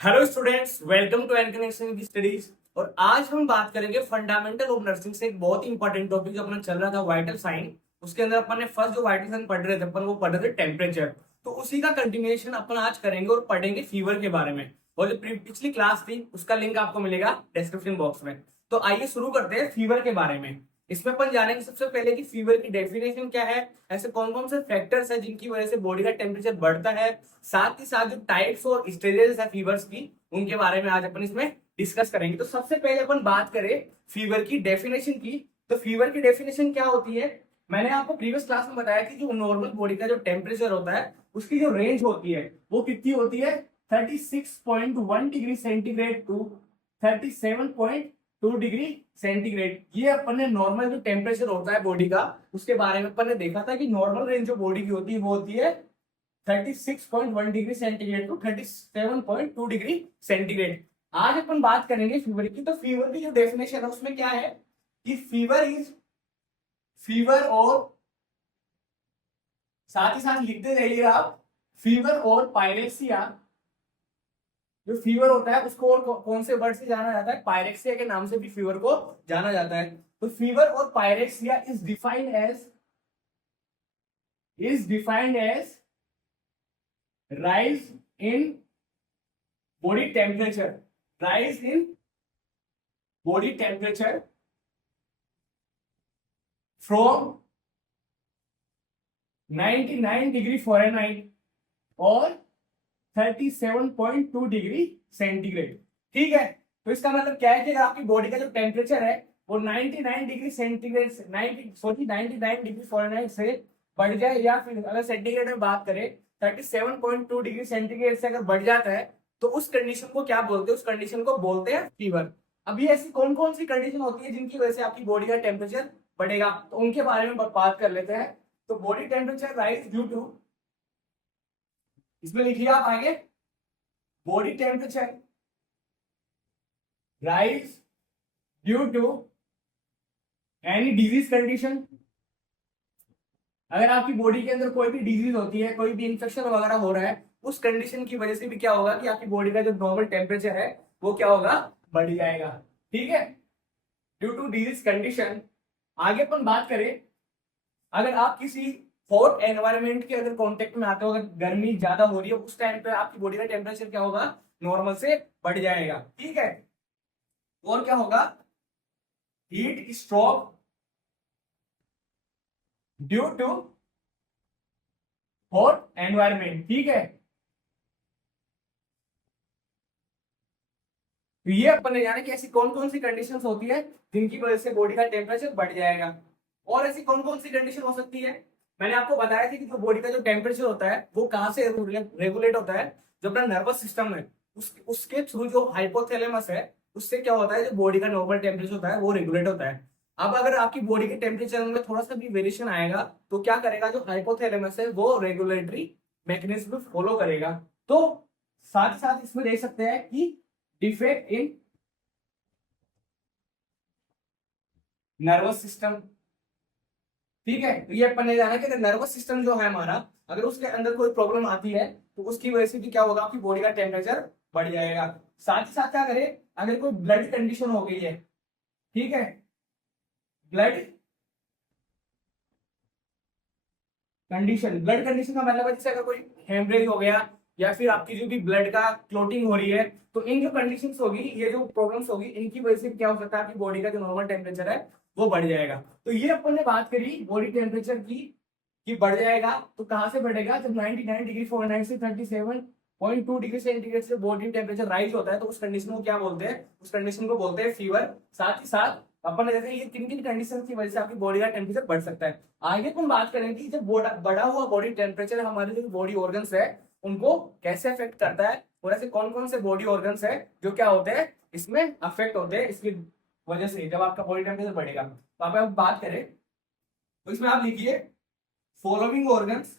Hello students, welcome to N connection की studies. और आज हम बात करेंगे फंडामेंटल ऑफ नर्सिंग से एक बहुत ही इंपॉर्टेंट टॉपिक जो अपना चल रहा था वाइटल साइन। उसके अंदर अपन ने फर्स्ट जो वाइटल साइन पढ़ रहे थे अपन वो पढ़ रहे थे टेम्परेचर। तो उसी का कंटिन्यूएशन अपन आज करेंगे और पढ़ेंगे फीवर के बारे में। और जो पिछली क्लास थी उसका लिंक आपको मिलेगा डिस्क्रिप्शन बॉक्स में। तो आइए शुरू करते हैं फीवर के बारे में। इसमें अपन जानेंगे सबसे पहले कि फीवर की डेफिनेशन क्या है, ऐसे कौन कौन से फैक्टर्स है जिनकी वजह से बॉडी का टेम्परेचर बढ़ता है, साथ ही साथ जो टाइप्स और स्टेजेस है फीवर्स की उनके बारे में आज अपन इसमें डिस्कस करेंगे। तो सबसे पहले अपन बात करें फीवर की डेफिनेशन की। तो फीवर की डेफिनेशन क्या होती है, मैंने आपको प्रीवियस क्लास में बताया कि जो नॉर्मल बॉडी का जो टेम्परेचर होता है उसकी जो रेंज होती है वो कितनी होती है, 36.1 degree centigrade to 37.2 degree centigrade. ये अपन ने नॉर्मल जो टेम्परेचर होता है बॉडी का उसके बारे में अपन ने देखा था कि नॉर्मल रेंज जो बॉडी की होती है वो होती है 36.1 degree centigrade to 37.2 degree centigrade. आज अपन बात करेंगे फीवर की। तो फीवर की जो डेफिनेशन है उसमें क्या है कि फीवर और साथ ही साथ लिखते रहिएगा आप, फीवर और पायरेक्सिया। जो फीवर होता है उसको और कौन से वर्ड से जाना जाता है, पायरेक्सिया के नाम से भी फीवर को जाना जाता है। तो फीवर और pyrexia is defined as rise in body temperature rise in body temperature from 99 degree Fahrenheit और 37.2 डिग्री सेंटीग्रेड। ठीक है, तो इसका मतलब क्या है कि अगर आपकी बॉडी का जो टेम्परेचर है वो 99 डिग्री सेंटीग्रेड से 99 डिग्री फ़ारेनहाइट से बढ़ जाए, या फिर अगर सेंटीग्रेड में बात करें 37.2 डिग्री सेंटीग्रेड से अगर बढ़ जाता है तो उस कंडीशन को क्या बोलते हैं, उस कंडीशन को बोलते हैं फीवर। अभी ऐसी कौन कौन सी कंडीशन होती है जिनकी वजह से आपकी बॉडी का टेम्परेचर बढ़ेगा, तो उनके बारे में बात कर लेते हैं। तो body temperature rise due to, इसमें लिखिए आप आगे, body temperature rise due to any disease condition. अगर आपकी बॉडी के अंदर कोई भी डिजीज होती है, कोई भी इंफेक्शन वगैरह हो रहा है, उस कंडीशन की वजह से भी क्या होगा कि आपकी बॉडी का जो नॉर्मल टेम्परेचर है वो क्या होगा, बढ़ जाएगा। ठीक है, ड्यू टू डिजीज कंडीशन। आगे अपन बात करें, अगर आप किसी हॉट एनवायरनमेंट के अगर कांटेक्ट में आते हो, अगर गर्मी ज्यादा हो रही है उस टाइम पे आपकी बॉडी का टेम्परेचर क्या होगा, नॉर्मल से बढ़ जाएगा। ठीक है, और क्या होगा, heat stroke due to hot environment. ठीक है, तो ये अपन ने जाना कि ऐसी कौन कौन सी कंडीशंस होती है जिनकी वजह से बॉडी का टेम्परेचर बढ़ जाएगा। और ऐसी कौन कौन सी कंडीशन हो सकती है, मैंने आपको बताया था कि जो बॉडी का जो टेम्परेचर होता है वो कहाँ से रेगुलेट होता है, जो अपना नर्वस सिस्टम है उसके थ्रू जो हाइपोथैलेमस है उससे क्या होता है, जो बॉडी का नॉर्मल टेम्परेचर होता है वो रेगुलेट होता है। अब अगर आपकी बॉडी के टेम्परेचर में थोड़ा सा भी वेरिएशन आएगा तो क्या करेगा, जो हाइपोथैलेमस है वो रेगुलेटरी मैकेनिज्म फॉलो करेगा। तो साथ ही साथ इसमें देख सकते हैं कि डिफेक्ट इन नर्वस सिस्टम। ठीक है, तो ये अपन ने जाना कि अगर नर्वस सिस्टम जो है हमारा, अगर उसके अंदर कोई प्रॉब्लम आती है तो उसकी वजह से भी क्या होगा, आपकी बॉडी का टेम्परेचर बढ़ जाएगा। साथ ही साथ क्या करें, अगर कोई ब्लड कंडीशन हो गई है, ठीक है, ब्लड ब्लड कंडीशन का मतलब है जैसे अगर कोई हेमरेज हो गया या फिर आपकी जो भी ब्लड का क्लोटिंग हो रही है, तो इन जो कंडीशंस होगी, ये जो प्रॉब्लम्स होगी, इनकी वजह से क्या हो सकता है, आपकी बॉडी का जो नॉर्मल टेम्परेचर है वो बढ़ जाएगा। तो ये अपन ने बात करी बॉडी टेम्परेचर की कि बढ़ जाएगा। तो कहां से बढ़ेगा, जब 99 डिग्री फ़ारेनहाइट से 37.2 डिग्री सेंटीग्रेड से बॉडी टेम्परेचर राइज होता है तो उस कंडीशन को क्या बोलते हैं, उस कंडीशन को बोलते हैं फीवर। साथ ही साथ अपन ने देखा ये किन किन कंडीशन की वजह से आपकी बॉडी का टेम्परेचर बढ़ सकता है। आगे अपन बात करेंगे कि जब बढ़ा हुआ बॉडी टेम्परेचर हमारे जो बॉडी ऑर्गन्स है उनको कैसे अफेक्ट करता है, और ऐसे कौन कौन से बॉडी ऑर्गन्स है जो क्या होते हैं, इसमें अफेक्ट होते हैं इसकी वजह से जब आपका बॉडी टेम्परेचर बढ़ेगा। तो आप बात करें तो इसमें आप लिखिए, following organs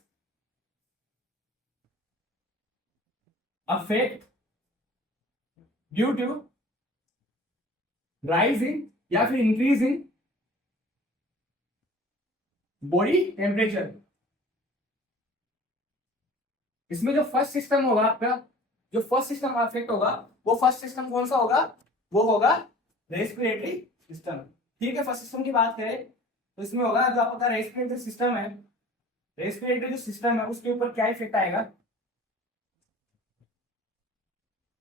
affect due to rise in या फिर इंक्रीज इन बॉडी टेम्परेचर। इसमें जो फर्स्ट सिस्टम होगा आपका जो फर्स्ट सिस्टम अफेक्ट होगा वो फर्स्ट सिस्टम कौन सा होगा, वो होगा रेस्पिरेटरी सिस्टम। ठीक है, फर्स्ट सिस्टम की बात करें तो इसमें होगा जो आपका रेस्पिरेटरी सिस्टम है, रेस्पिरेटरी जो सिस्टम है उसके ऊपर क्या इफेक्ट आएगा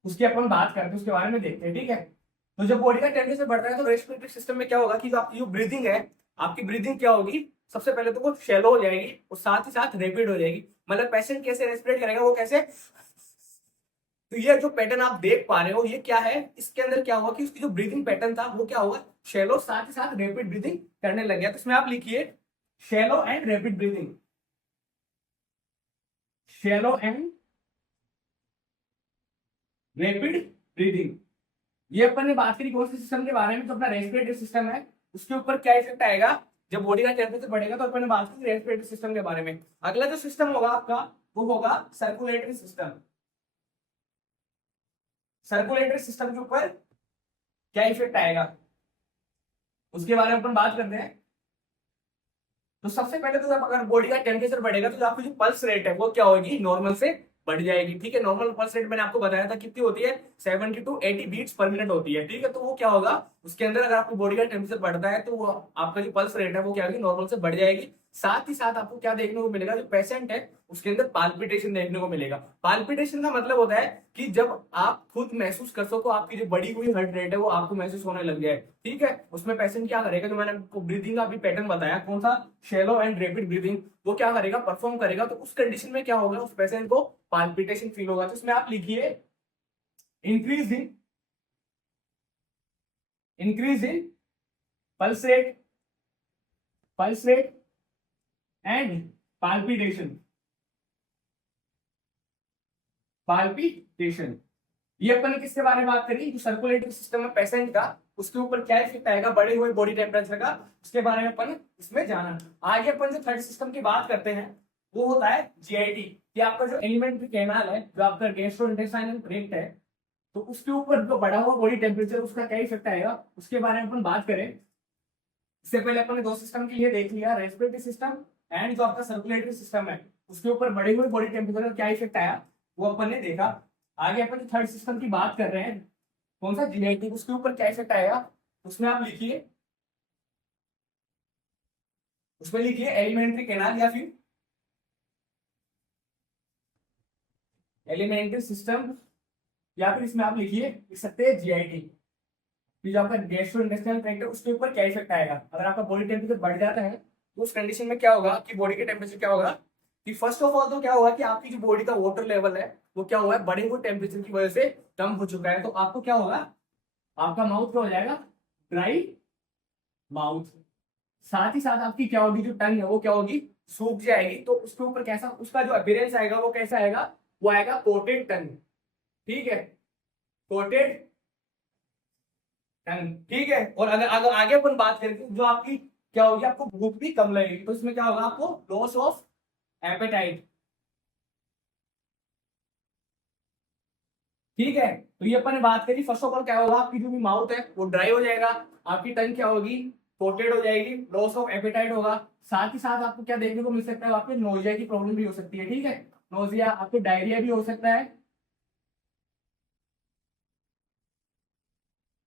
उसकी अपन बात करते हैं, उसके बारे में देखते हैं। ठीक है, तो जब बॉडी का टेम्परेचर बढ़ता है तो रेस्पिरेटरी सिस्टम में क्या होगा कि जो आपकी जो ब्रीदिंग है, आपकी ब्रीदिंग क्या होगी, सबसे पहले तो वो शैलो हो जाएगी और साथ ही साथ रैपिड हो जाएगी। मतलब पेशेंट कैसे रेस्पिरेट करेगा, वो कैसे, तो ये जो पैटर्न आप देख पा रहे हो ये क्या है, इसके अंदर क्या होगा कि उसकी जो ब्रीदिंग पैटर्न था वो क्या होगा, शैलो साथ ही साथ रैपिड ब्रीदिंग करने लग गया। तो इसमें आप लिखिए shallow and rapid breathing, shallow and rapid breathing. ये अपन ने बात करी कौन से सिस्टम के बारे में, तो अपना रेस्पिरेटरी सिस्टम है उसके ऊपर क्या इफेक्ट आएगा जब बॉडी का टेम्परेचर बढ़ेगा, तो अपन ने बात की रेस्पिरेटरी सिस्टम के बारे में। अगला जो सिस्टम होगा आपका वो होगा सर्कुलेटरी सिस्टम। सर्कुलेटरी सिस्टम के ऊपर क्या इफेक्ट आएगा उसके बारे में अपन बात करते हैं। तो सबसे पहले तो जब अगर बॉडी का टेम्परेचर बढ़ेगा तो जो आपकी जो पल्स रेट है वो क्या होगी, नॉर्मल से बढ़ जाएगी। ठीक है, नॉर्मल पल्स रेट मैंने आपको बताया था कितनी होती है, 70 to 80 बीट्स पर मिनट होती है। ठीक है, तो वो क्या होगा उसके अंदर अगर आपकी बॉडी का टेम्परेचर बढ़ता है तो वो आपका जो पल्स रेट है वो क्या होगी, नॉर्मल से बढ़ जाएगी। साथ ही साथ आपको क्या देखने को मिलेगा, जो पेशेंट है उसके अंदर पाल्पिटेशन देखने को मिलेगा। पाल्पिटेशन का मतलब होता है कि जब आप खुद महसूस कर सको आपकी जो बढ़ी हुई हार्ट रेट है वो आपको महसूस होने लग जाए। ठीक है, उसमें पेशेंट क्या करेगा, जो मैंने आपको ब्रीदिंग का भी पैटर्न बताया कौन सा, शैलो एंड रैपिड ब्रीदिंग, वो क्या करेगा, परफॉर्म करेगा। तो उस कंडीशन में क्या होगा, उस पेशेंट को पाल्पिटेशन फील होगा। तो इसमें आप लिखिए increase in, increase in pulse rate, pulse rate and palpitation, palpitation. ये अपन ने किसके बारे में बात करी, जो सर्कुलेटरी सिस्टम है पेशेंट का, उसके ऊपर क्या इफेक्ट आएगा बढ़े हुए बॉडी टेम्परेचर का, उसके बारे में अपन इसमें जाना। आगे अपन जो थर्ड सिस्टम की बात करते हैं वो होता है जीआईटी, कि आपका जो एलिमेंट्री कैनाल है, जो आपका गैस्ट्रोइंटेस्टाइनल ट्रैक्ट है, तो उसके ऊपर जो बढ़ा हुआ बॉडी टेम्परेचर उसका क्या इफेक्ट आएगा उसके बारे में अपन बात करें। इससे पहले अपन ने दो सिस्टम के लिए देख लिया, रेस्पिरेटरी सिस्टम एंड जो आपका सर्कुलेटरी सिस्टम है, उसके ऊपर बढ़े हुए बॉडी टेम्परेचर का क्या इफेक्ट आया वो अपन ने देखा। आगे अपन थर्ड सिस्टम की बात कर रहे हैं, कौन सा, जीआईटी, उसके ऊपर क्या इफेक्ट आएगा उसमें आप लिखिए, उसमें लिखिए एलिमेंट्री कैनाल या फिर एलिमेंट्री सिस्टम, या फिर इसमें आप लिखिए लिख सकते हैं जीआईटी। जो आपका गैस्ट्रोइंटेस्टाइनल ट्रैक्ट है उसके ऊपर क्या इफेक्ट आएगा। अगर आपका बॉडी टेम्परेचर बढ़ जाता है तो उस कंडीशन में क्या होगा कि बॉडी के टेम्परेचर क्या होगा कि फर्स्ट ऑफ ऑल तो क्या होगा कि आपकी जो बॉडी का वाटर लेवल है वो क्या हुआ है, बढ़े हुए टेम्परेचर की वजह से कम हो चुका है। तो आपको क्या होगा, आपका माउथ क्या हो जाएगा, ड्राई माउथ। साथ ही साथ आपकी क्या होगी, जो टंग है वो क्या होगी, सूख जाएगी। तो उसके ऊपर कैसा उसका जो अपीयरेंस आएगा वो कैसा आएगा, वो आएगा कोटेड टंग। ठीक है, कोटेड टंग। ठीक है, और अगर अगर आगे अपन बात करें जो आपकी क्या होगी, आपको भूख भी कम लगेगी। तो इसमें क्या होगा, आपको लॉस ऑफ एपेटाइट। ठीक है, तो ये अपन ने बात करी। फर्स्ट ऑफ ऑल क्या होगा, आपकी जो भी माउथ है वो ड्राई हो जाएगा, आपकी टंग क्या होगी, कोटेड हो जाएगी, लॉस ऑफ एपेटाइट होगा। साथ ही साथ आपको क्या देखने को मिल सकता है, आपको नोजिया की प्रॉब्लम भी हो सकती है। ठीक है, नोजिया, आपको डायरिया भी हो सकता है,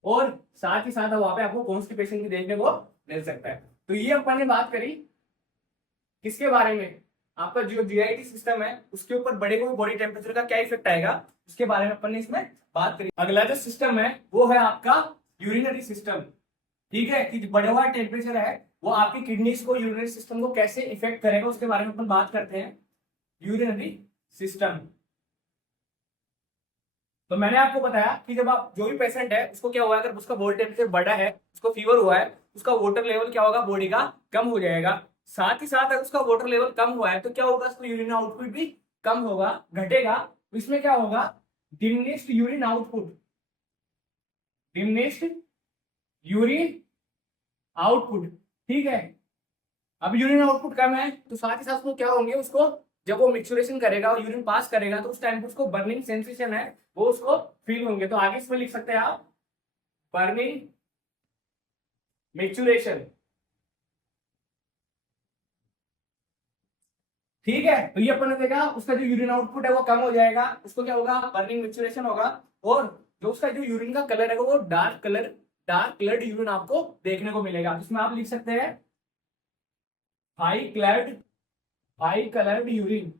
और साथ ही साथ वहां पे आपको कॉन्स्टिपेशन भी देखने को मिल सकता है। तो ये अपन ने बात करी किसके बारे में, आपका जो जीआईटी सिस्टम है उसके ऊपर बढ़े हुए बॉडी टेम्परेचर का क्या इफेक्ट आएगा उसके बारे में अपन ने इसमें बात करी। अगला जो सिस्टम है वो है आपका यूरिनरी सिस्टम। ठीक है, कि बढ़ा हुआ टेम्परेचर है वो आपकी किडनीज को, यूरिनरी सिस्टम को कैसे इफेक्ट करेगा उसके बारे में अपन बात करते हैं। यूरिनरी सिस्टम, तो मैंने आपको बताया कि जब आप जो भी पेशेंट है उसको क्या हुआ है, अगर उसका बॉडी टेम्परेचर बढ़ा है, उसको फीवर हुआ है, उसका वाटर लेवल क्या होगा, बॉडी का कम हो जाएगा। साथ ही साथ अगर उसका वाटर लेवल कम हुआ है तो क्या होगा, उसका यूरिन आउटपुट भी कम होगा, घटेगा। तो इसमें क्या होगा, diminished urine output, diminished urine output. ठीक है, अब यूरिन आउटपुट कम है तो साथ ही साथ उसको क्या होंगे, उसको जब वो मिक्सुरेशन करेगा और यूरिन पास करेगा तो उस टाइम पे उसको बर्निंग सेंसेशन है वो उसको फील होंगे। तो आगे इसमें लिख सकते हैं आप बर्निंग मिक्सुरेशन। ठीक है, तो ये अपन ने देखा उसका जो यूरिन आउटपुट है वो कम हो जाएगा, उसको क्या होगा, बर्निंग मैच्योरेशन होगा, और जो उसका जो यूरिन का कलर है वो डार्क कलर्ड यूरिन आपको देखने को मिलेगा। इसमें आप लिख सकते हैं हाई कलर्ड यूरिन।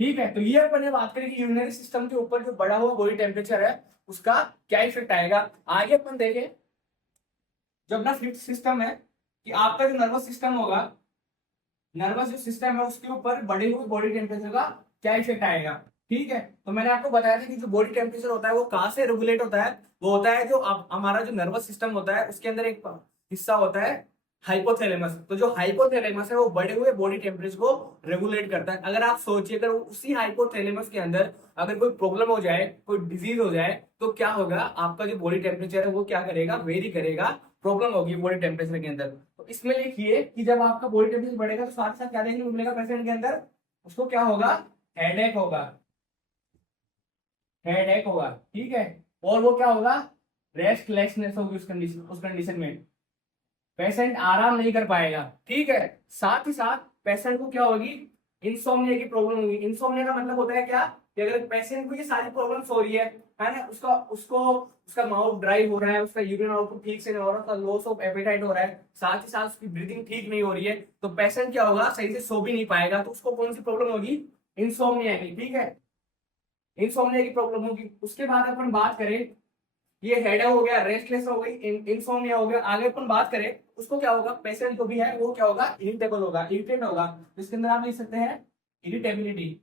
ठीक है, तो ये अपन ने बात करें कि यूरिनरी सिस्टम के ऊपर जो बढ़ा हुआ बॉडी टेम्परेचर है उसका क्या इफेक्ट आएगा। आगे अपन देखें, जो अपना फिफ्थ सिस्टम है कि आपका जो नर्वस सिस्टम होगा, नर्वस जो सिस्टम है उसके ऊपर बढ़े हुए बॉडी टेम्परेचर का क्या इफेक्ट आएगा। ठीक है, तो मैंने आपको बताया था कि जो बॉडी टेम्परेचर होता है वो कहाँ से रेगुलेट होता है, वो होता है जो हमारा जो नर्वस सिस्टम होता है उसके अंदर एक हिस्सा होता है हाइपोथैलेमस। तो जो हाइपोथैलेमस है वो बढ़े हुए बॉडी टेम्परेचर को रेगुलेट करता है। अगर आप सोचिए, अगर उसी हाइपोथैलेमस के अंदर अगर कोई प्रॉब्लम हो जाए, कोई डिजीज हो जाए, तो क्या होगा, आपका जो बॉडी टेम्परेचर है वो क्या करेगा, वेरी करेगा, प्रॉब्लम होगी बॉडी टेम्परेचर के अंदर। तो इसमें लिखिए कि जब आपका बॉडी टेम्परेचर बढ़ेगा तो साथ साथ क्या देखने को मिलेगा पेशेंट के अंदर, उसको क्या होगा, हेडेक होगा, हेडेक होगा। ठीक है, और वो क्या होगा, रेस्टलेसनेस होगी उस कंडीशन में, पेशेंट आराम नहीं कर पाएगा। ठीक है, साथ ही साथ पेशेंट को क्या होगी, इंसोम्निया की प्रॉब्लम होगी। इंसोम्निया का मतलब होता है क्या, कि अगर पेशेंट को ये सारी प्रॉब्लम्स हो रही है ना, उसका उसको उसका माउथ ड्राई हो रहा है, उसका यूरिन आउटपुट ठीक से नहीं हो रहा, उसका लॉस ऑफ एपेटाइट हो रहा है, साथ ही साथ उसकी ब्रीदिंग ठीक नहीं हो रही है, तो पेशेंट क्या होगा, सही से सो भी नहीं पाएगा। तो उसको कौन सी प्रॉब्लम होगी, इंसोम्निया की। ठीक है, इंसोम्निया की प्रॉब्लम होगी। उसके बाद अपन बात करें, ये हेडेक हो गया, रेस्टलेस हो गई, इंसोम्निया हो गया। आगे अपन बात करें उसको क्या होगा, पेशेंट जो भी है वो क्या होगा, इरिटेबल होगा, इरिटेट होगा। इसके अंदर आप लिख सकते हैं इरिटेबिलिटी।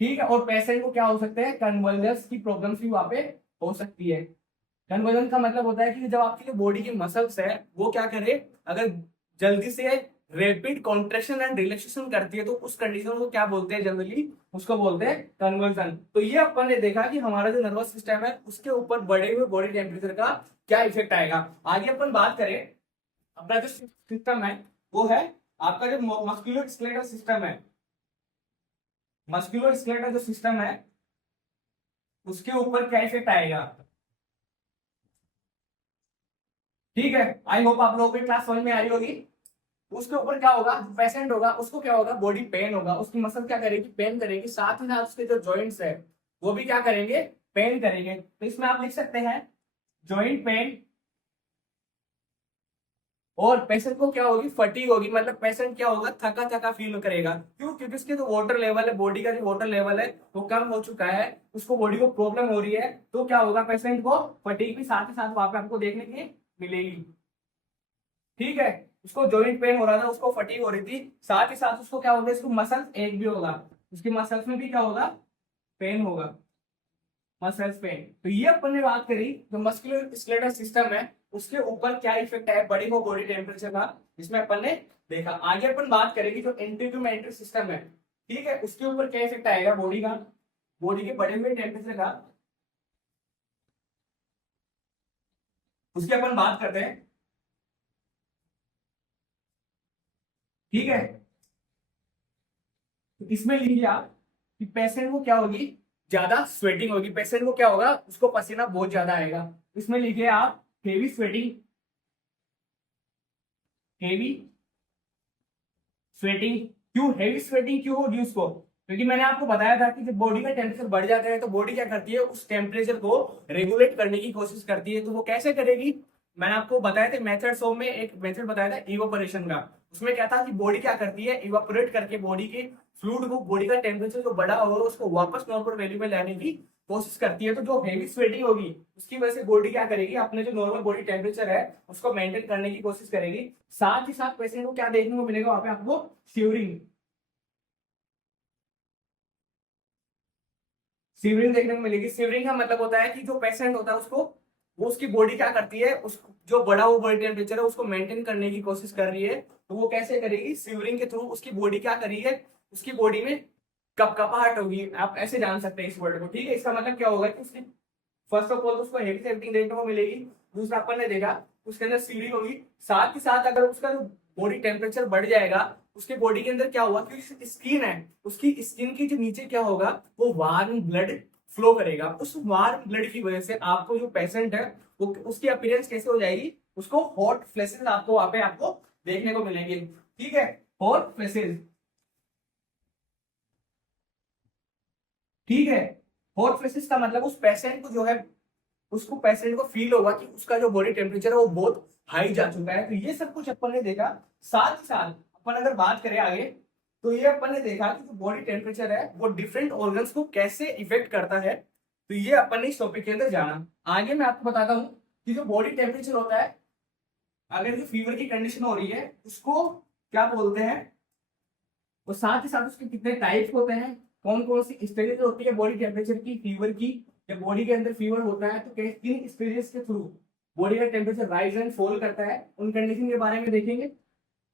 ठीक है, और पेशेंट को क्या हो सकते हैं, कन्वर्जन्स की प्रॉब्लम्स भी वहां पे हो सकती है। कन्वर्जन का मतलब होता है कि जब आपकी जो बॉडी की मसल्स है वो क्या करे, अगर जल्दी से रैपिड कॉन्ट्रेक्शन एंड रिलैक्सेशन करती है तो उस कंडीशन को क्या बोलते हैं, जनरली उसको बोलते हैं कन्वर्जन। तो ये अपन ने देखा कि हमारा जो नर्वस सिस्टम है उसके ऊपर बढ़े हुए बॉडी टेम्परेचर का क्या इफेक्ट आएगा। आगे अपन बात करें, अपना जो सिस्टम है वो है आपका जो मस्कुलर स्केलेटल सिस्टम है। मस्कुलर स्केलेटल जो सिस्टम है उसके ऊपर क्या इफेक्ट आएगा। ठीक है, आई होप आप लोगों को क्लास समझ में आ रही होगी। उसके ऊपर क्या होगा, पेशेंट होगा उसको क्या होगा, बॉडी पेन होगा, उसकी मसल क्या करेगी, पेन करेगी, साथ ही साथ उसके जो जॉइंट्स है वो भी क्या करेंगे, पेन करेंगे। तो इसमें आप लिख सकते हैं जॉइंट पेन, और पेशेंट को क्या होगी, फटीग होगी, मतलब पेशेंट क्या होगा, थका थका फील करेगा। क्यों, क्योंकि उसके जो वाटर लेवल है, बॉडी का जो वाटर लेवल है वो कम हो चुका है, उसको बॉडी को प्रॉब्लम हो रही है। तो क्या होगा, पेशेंट को फटीग भी साथ ही साथ वहां पे आपको देखने की मिलेगी। ठीक है, उसको जॉइंट पेन हो रहा था, उसको फटीग हो रही थी, साथ ही साथ उसको क्या होगा, इसको मसल्स एक भी होगा, उसकी मसल्स में भी क्या होगा, पेन होगा, मसल्स पेन। तो ये अपन ने बात करी जो मस्कुलर स्केलेटल सिस्टम है उसके ऊपर क्या इफेक्ट है बॉडी को, बॉडी टेम्परेचर का, इसमें अपन ने देखा। आगे अपन बात करेंगे जो इंटीग्यूमेंट्री सिस्टम है, ठीक है, उसके ऊपर क्या इफेक्ट आएगा बॉडी का, बॉडी के बढ़े हुए टेम्परेचर का, उसकी अपन बात करते हैं। ठीक है, तो इसमें लिखिए आप कि पेशेंट को क्या होगी, ज्यादा स्वेटिंग होगी, पेशेंट को क्या होगा, उसको पसीना बहुत ज्यादा आएगा। इसमें लिखिए आप हेवी स्वेटिंग, हेवी स्वेटिंग। क्यों हेवी स्वेटिंग क्यों होगी उसको, क्योंकि मैंने आपको बताया था कि जब बॉडी का टेम्परेचर बढ़ जाता है तो बॉडी क्या करती है, उस टेम्परेचर को रेगुलेट करने की कोशिश करती है। तो वो कैसे करेगी, मैंने आपको बताया था मेथड्स ऑफ में एक मेथड बताया था इवापोरेशन का। उसमें क्या था कि बॉडी क्या करती है, इवापोरेट करके बॉडी के फ्लूइड को, बॉडी का टेम्परेचर जो बढ़ा हो उसको वापस नॉर्मल वैल्यू में लाने की कोशिश करती है। तो जो हेवी स्वेटिंग होगी उसकी वजह से बॉडी क्या करेगी, अपने जो नॉर्मल बॉडी टेम्परेचर है उसको मेंटेन करने की कोशिश करेगी। साथ ही साथ पेशेंट को क्या देखने को मिलेगा वहां पे आपको, शिवरिंग, शिवरिंग देखने को मिलेगी। शिवरिंग का मतलब होता है कि जो पेशेंट होता है उसको, वो उसकी बॉडी क्या करती है, उस जो बढ़ा हुआ बॉडी टेम्परेचर है उसको मेंटेन करने की कोशिश कर रही है। तो वो कैसे करेगी, शिवरिंग के थ्रू उसकी बॉडी क्या करी है, उसकी बॉडी में कपकपाहट होगी, आप ऐसे जान सकते हैं इस वर्ड को। ठीक है, इसका मतलब क्या होगा कि उसकी फर्स्ट ऑफ ऑल तो उसको हेवी स्वेटिंग देखने को मिलेगी। दूसरा अपन ने देखा उसके अंदर सीढ़ी होगी। साथ ही साथ अगर उसका जो बॉडी टेम्परेचर बढ़ जाएगा, उसके बॉडी के अंदर क्या होगा, क्योंकि स्किन है, उसकी स्किन के जो नीचे क्या होगा, वो वार्म ब्लड फ्लो करेगा। उस वार्म ब्लड की वजह से आपको जो पेशेंट है वो उसकी अपीयरेंस कैसे हो जाएगी, उसको हॉट फ्लैशेस आपको वहां पे आपको देखने को मिलेंगे। ठीक है, हॉट फेसेस, ठीक है। हॉट फेसेस का मतलब उस पेशेंट को जो है, उसको पेशेंट को फील होगा कि उसका जो बॉडी टेम्परेचर है वो बहुत हाई जा चुका है। तो ये सब कुछ अपन ने देखा। साथ ही साथ अपन अगर बात करें आगे, तो ये अपन ने देखा कि जो बॉडी टेम्परेचर है वो डिफरेंट ऑर्गन्स को कैसे इफेक्ट करता है। तो ये अपन ने इस टॉपिक के अंदर जाना। आगे मैं आपको बताता हूँ कि जो बॉडी टेम्परेचर होता है, अगर जो फीवर की कंडीशन हो रही है उसको क्या बोलते हैं, और साथ ही साथ उसके कितने टाइप्स होते हैं, कौन कौन सी स्टेजेस होती है बॉडी टेम्परेचर की, फीवर की। जब बॉडी के अंदर फीवर होता है तो किन स्टेजेस के थ्रू बॉडी का टेम्परेचर राइज एंड फॉल करता है, उन कंडीशन के बारे में देखेंगे।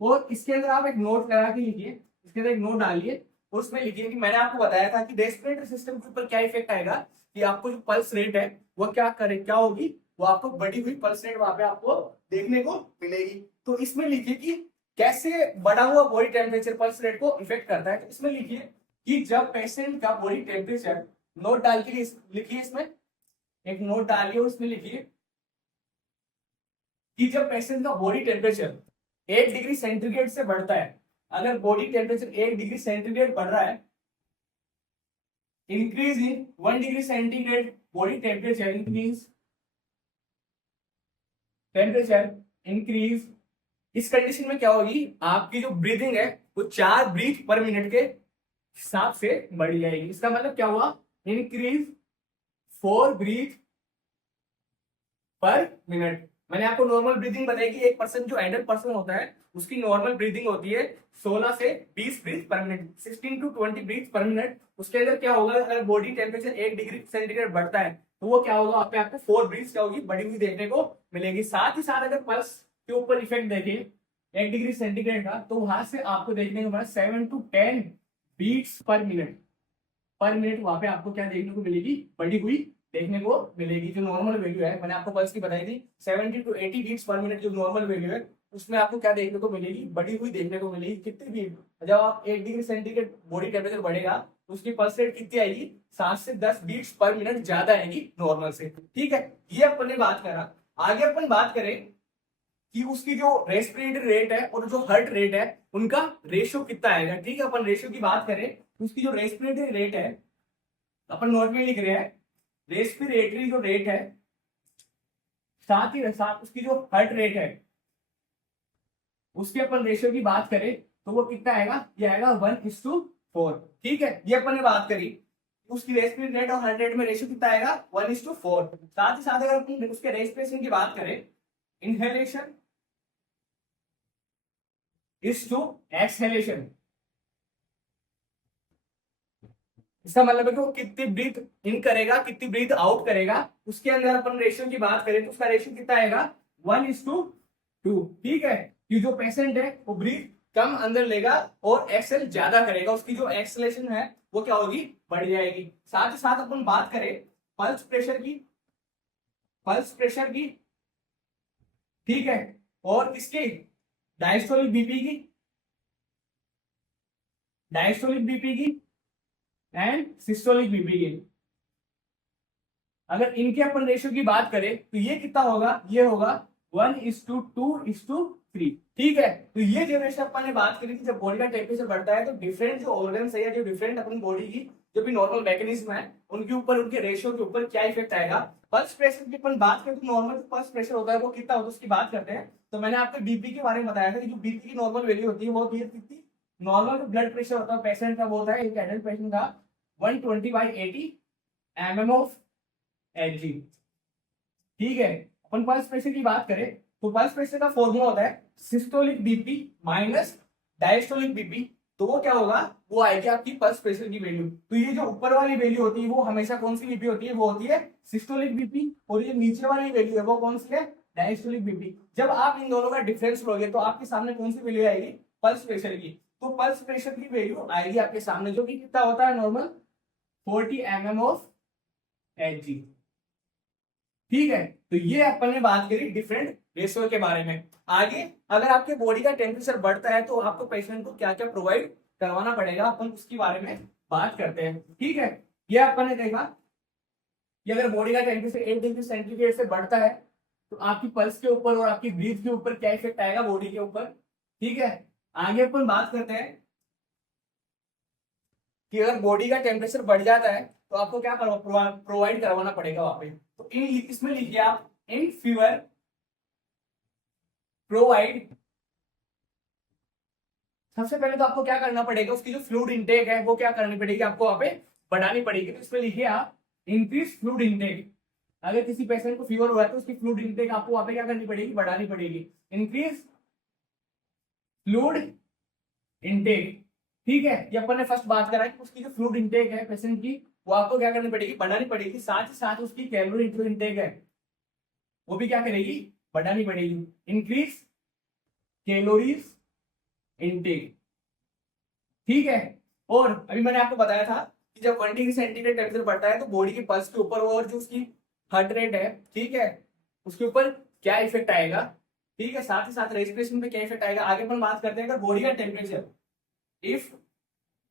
और इसके अंदर आप एक नोट लगा के लिखिए, इसके अंदर एक नोट डालिए और उसमें लिखिए कि मैंने आपको बताया था कि रेस्पिरेटरी सिस्टम के ऊपर क्या इफेक्ट आएगा, कि आपको जो पल्स रेट है वो क्या होगी, वो आपको बढ़ी हुई पल्स रेट वहां पे आपको देखने को मिलेगी। तो इसमें लिखिए कि कैसे बढ़ा हुआ बॉडी टेम्परेचर पल्स रेट को इफेक्ट करता है। तो इसमें लिखिए कि जब पेशेंट का बॉडी टेम्परेचर, नोट डाल के लिखिए, इसमें एक नोट डालिए, उसमें लिखिए कि जब पेशेंट का बॉडी टेम्परेचर 1 डिग्री सेंटीग्रेड से बढ़ता है, अगर बॉडी टेम्परेचर 1 डिग्री सेंटीग्रेड बढ़ रहा है, increase in 1 degree centigrade body temperature increase, इस कंडीशन में क्या होगी, आपकी जो ब्रीदिंग है वो 4 ब्रीथ पर मिनट के हिसाब से बढ़ जाएगी। इसका मतलब क्या हुआ, इंक्रीज 4 ब्रीथ पर मिनट। मैंने आपको नॉर्मल ब्रीदिंग बताई कि एक पर्सन जो एडल्ट पर्सन होता है उसकी नॉर्मल ब्रीदिंग होती है 16 से 20 breath per minute, 16 to 20 breath per minute. उसके अंदर क्या होगा, अगर बॉडी टेम्परेचर 1 डिग्री सेंटीग्रेड बढ़ता है तो वो क्या होगा, आपको 4 ब्रीथ क्या होगी, बढ़ी हुई देखने को मिलेगी। साथ ही साथ अगर पल्स के ऊपर इफेक्ट देखें 1 डिग्री सेंटीग्रेड का, तो वहां से आपको देखने को मिला 7 to 10 बीट्स पर मिनट वहां पे आपको क्या देखने को मिलेगी, बढ़ी हुई देखने को मिलेगी। जो नॉर्मल वैल्यू है, मैंने आपको पल्स की बताई थी 70 to 80 बीट्स पर मिनट जो नॉर्मल वैल्यू है, उसमें आपको क्या देखने को मिलेगी, बढ़ी हुई देखने को मिलेगी। कितनी बीट, जब आप 1 डिग्री सेंटीग्रेड बॉडी टेम्परेचर बढ़ेगा तो उसकी पल्स रेट कितनी आएगी, 7 से 10 बीट्स पर मिनट ज्यादा आएगी नॉर्मल से। ठीक है, ये अपन ने बात करा। आगे अपन बात करें कि उसकी जो रेस्पिरेटरी रेट है और जो हार्ट रेट है उनका रेशियो कितना आएगा। ठीक है, अपन रेशियो की बात करें तो उसकी जो रेस्पिरेटरी रेट है, अपन नोट में लिख रहे हैं रेस्पिरेटरी जो रेट है, साथ ही साथ उसकी जो हार्ट रेट है उसके अपन रेशियो की बात करें तो वो कितना आएगा, ये आएगा 1:4। ठीक है, ये अपन ने बात करी उसकी रेस्पिरेटरी रेट और हार्ट रेट में रेशियो कितना आएगा, 1:4। साथ ही साथ अगर अपन उसके रेस्पिरेशन की बात करें, इनहेलेशन इज टू एक्सहेलेशन, इसका मतलब है कि वो कितनी ब्रीथ इन करेगा, कितनी ब्रीथ आउट करेगा। उसके अंदर अपन रेशियो की बात करें तो उसका रेशियो कितना आएगा, 1:2। ठीक है, कि जो पेशेंट है वो ब्रीथ कम अंदर लेगा और एक्सेल ज्यादा करेगा, उसकी जो एक्सलेशन है वो क्या होगी, बढ़ जाएगी। साथ ही साथ अपन बात करें पल्स प्रेशर की, ठीक है, और इसकी डायस्टोलिक बीपी की एंड सिस्टोलिक बीपी की, अगर इनके अपन रेशियो की बात करें तो ये कितना होगा, ये होगा 1:2:3। ठीक है, तो ये जो रेशियो अपन ने बात करी थी, जब बॉडी का टेम्परेचर बढ़ता है तो डिफरेंट जो ऑर्गन्स है या जो डिफरेंट अपनी बॉडी की जो भी नॉर्मल मैकेनिज्म है उनके ऊपर, उनके रेशियो के ऊपर क्या इफेक्ट आएगा। पल्स प्रेशर की अपन बात करें तो नॉर्मल पल्स प्रेशर होता है वो कितना होता है उसकी बात करते हैं। तो मैंने आपको बीपी के बारे में बताया था कि जो बीपी की नॉर्मल वैल्यू होती है वो कितनी, नॉर्मल जो ब्लड प्रेशर होता है पेशेंट का वो होता है, एक एडल्ट पेशेंट का 120/80 mm ऑफ Hg। ठीक है, अपन पल्स प्रेशर की बात करें तो पल्स प्रेशर का फॉर्मूला होता है systolic BP minus diastolic BP. तो वो क्या होगा, वो आएगी आपकी पल्स प्रेशर की वैल्यू। तो ये जो ऊपर वाली वैल्यू होती है वो हमेशा कौन सी बीपी होती है, वो होती है सिस्टोलिक बीपी, और ये नीचे वाली वैल्यू है वो कौन सी है, डायस्टोलिक बीपी। जब आप इन दोनों का डिफरेंस लोगे तो आपके सामने कौन सी वैल्यू आएगी, पल्स प्रेशर की। तो पल्स प्रेशर की वैल्यू आएगी आपके सामने जो कि कितना होता है नॉर्मल 40 mm ऑफ Hg। ठीक है, तो ये अपन ने बात करी डिफरेंट रेशियो के बारे में। आगे अगर आपके बॉडी का टेम्परेचर बढ़ता है तो आपको पेशेंट को क्या क्या प्रोवाइड करवाना पड़ेगा, अपन उसके बारे में बात करते हैं। ठीक है, ये अपन ने देखा कि अगर बॉडी का टेम्परेचर 1 डिग्री सेंटीग्रेड से बढ़ता है तो आपकी पल्स के ऊपर और आपकी ब्रीथ के ऊपर क्या इफेक्ट आएगा, बॉडी के ऊपर। ठीक है, आगे अपन बात करते हैं कि अगर बॉडी का टेम्परेचर बढ़ जाता है तो आपको क्या प्रोवाइड करवाना पड़ेगा वहां पे। तो इसमें लिखिए आप इन फीवर प्रोवाइड। सबसे पहले तो आपको क्या करना पड़ेगा, उसकी जो फ्लूइड इनटेक है वो क्या करनी पड़ेगी, आपको वहां पे बढ़ानी पड़ेगी। तो इसमें लिखिए आप इंक्रीज फ्लूइड इनटेक। अगर किसी पेशेंट को फीवर हुआ है तो उसकी फ्लूइड इनटेक आपको वहां पे क्या करनी पड़ेगी, बढ़ानी पड़ेगी। इंक्रीज फ्लूइड इनटेक, ठीक है। ये अपन ने फर्स्ट बात करा कि उसकी जो फ्लूइड इनटेक है पेशेंट की वो आपको क्या करनी पड़ेगी, बढ़ानी पड़ेगी। साथ ही साथ उसकी कैलोरी इनटेक है वो भी क्या करेगी, बढ़ानी पड़ेगी। इंक्रीज कैलोरीज इनटेक, ठीक है। और अभी मैंने आपको बताया था कि जब 1 डिग्री सेंटीग्रेड टेम्परेचर बढ़ता है तो बॉडी के पल्स के ऊपर और जो उसकी हार्ट रेट है, ठीक है, उसके ऊपर क्या इफेक्ट आएगा, ठीक है। साथ ही साथ रेस्पिरेशन पे क्या इफेक्ट आएगा, आगे अपन बात करते हैं। अगर बॉडी का temperature, if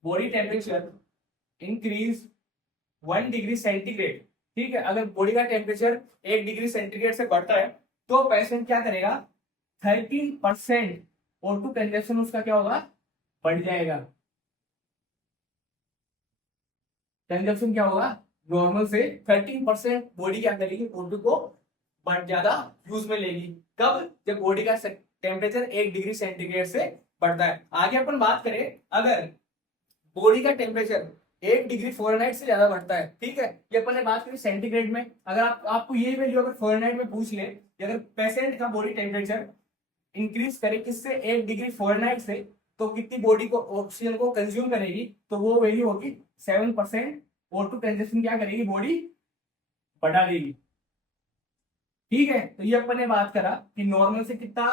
body temperature increase 1 degree centigrade, ठीक है, अगर बॉडी का टेम्परेचर 1 डिग्री सेंटीग्रेड से बढ़ता है तो पेशेंट क्या करेगा, 13% O2 कंजप्शन उसका क्या होगा, बढ़ जाएगा। कंजप्शन क्या होगा, नॉर्मल से 13% बॉडी क्या करेगी, O2 को ज्यादा यूज में लेगी। कब, जब बॉडी का टेम्परेचर 1 डिग्री सेंटीग्रेड से बढ़ता है। आगे अपन बात करें, अगर बॉडी का टेम्परेचर 1 डिग्री फ़ारेनहाइट से ज्यादा बढ़ता है, ठीक है, ये अपन ने बात करी सेंटीग्रेड में। अगर आपको ये वैल्यू अगर फ़ारेनहाइट में पूछ ले कि अगर पेशेंट का बॉडी टेम्परेचर इंक्रीज करे किससे, 1 डिग्री फ़ारेनहाइट से, तो कितनी बॉडी को ऑक्सीजन को कंज्यूम करेगी, तो वो वैल्यू होगी 7%। O2 कंजप्शन क्या करेगी, बॉडी बढ़ा देगी, ठीक है। तो ये अपन ने बात करा कि नॉर्मल से कितना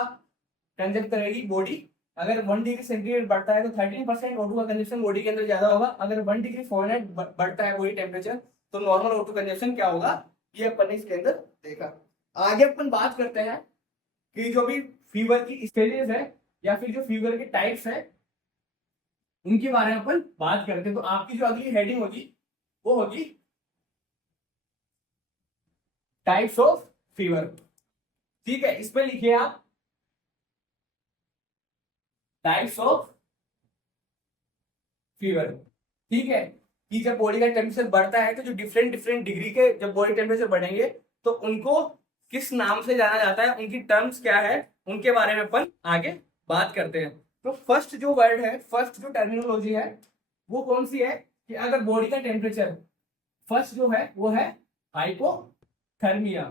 कंजप्ट करेगी बॉडी। अगर 1 डिग्री सेंटीग्रेड बढ़ता है तो 13% O2 का कंजप्शन बॉडी के अंदर ज्यादा होगा। अगर 1 डिग्री फ़ारेनहाइट बढ़ता है बॉडी टेम्परेचर तो नॉर्मल O2 कंजप्शन क्या होगा, ये अपन ने इसके अंदर देखा। आगे अपन बात करते हैं कि जो भी फीवर की स्टेजेस है या फिर जो फीवर के टाइप्स है उनके बारे में अपन बात करते हैं। तो आपकी जो अगली हेडिंग होगी वो होगी टाइप्स ऑफ फीवर, ठीक है। इसमें लिखिए आप टाइप्स ऑफ फीवर, ठीक है, कि जब बॉडी का टेम्परेचर बढ़ता है तो जो डिफरेंट डिफरेंट डिग्री के जब बॉडी टेम्परेचर बढ़ेंगे तो उनको किस नाम से जाना जाता है, उनकी टर्म्स क्या है, उनके बारे में अपन आगे बात करते हैं। तो फर्स्ट जो वर्ड है, फर्स्ट जो टर्मिनोलॉजी है वो कौन सी है, कि अगर बॉडी का टेम्परेचर फर्स्ट जो है वो है हाइपोथर्मिया।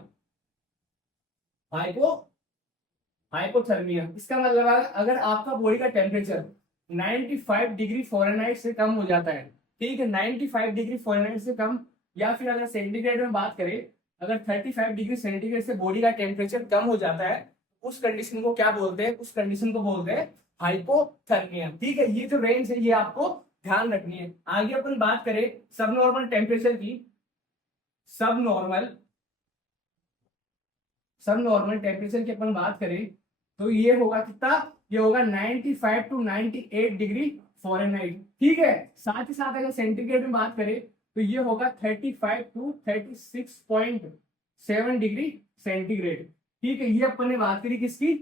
हाइपोथर्मिया इसका मतलब है अगर आपका बॉडी का टेम्परेचर 95 डिग्री फ़ारेनहाइट से कम हो जाता है, ठीक है, 95 डिग्री फ़ारेनहाइट से कम, या फिर अगर सेंटीग्रेड में बात करें, अगर 35 डिग्री सेंटीग्रेड से बॉडी का टेम्परेचर कम हो जाता है, उस कंडीशन को क्या बोलते हैं, उस कंडीशन को बोलते हैं हाइपोथर्मिया, ठीक है। ये जो रेंज है ये आपको ध्यान रखनी है। आगे अपन बात करें सब नॉर्मल टेम्परेचर की, सब नॉर्मल टेम्परेचर की अपन बात करें तो ये होगा कितना, ये होगा 95 टू 98 डिग्री फ़ारेनहाइट, ठीक है। साथ ही साथ अगर सेंटीग्रेड में बात करें तो ये होगा 35 टू 36.7 डिग्री सेंटीग्रेड, ठीक है। ये अपन ने बात करी किसकी,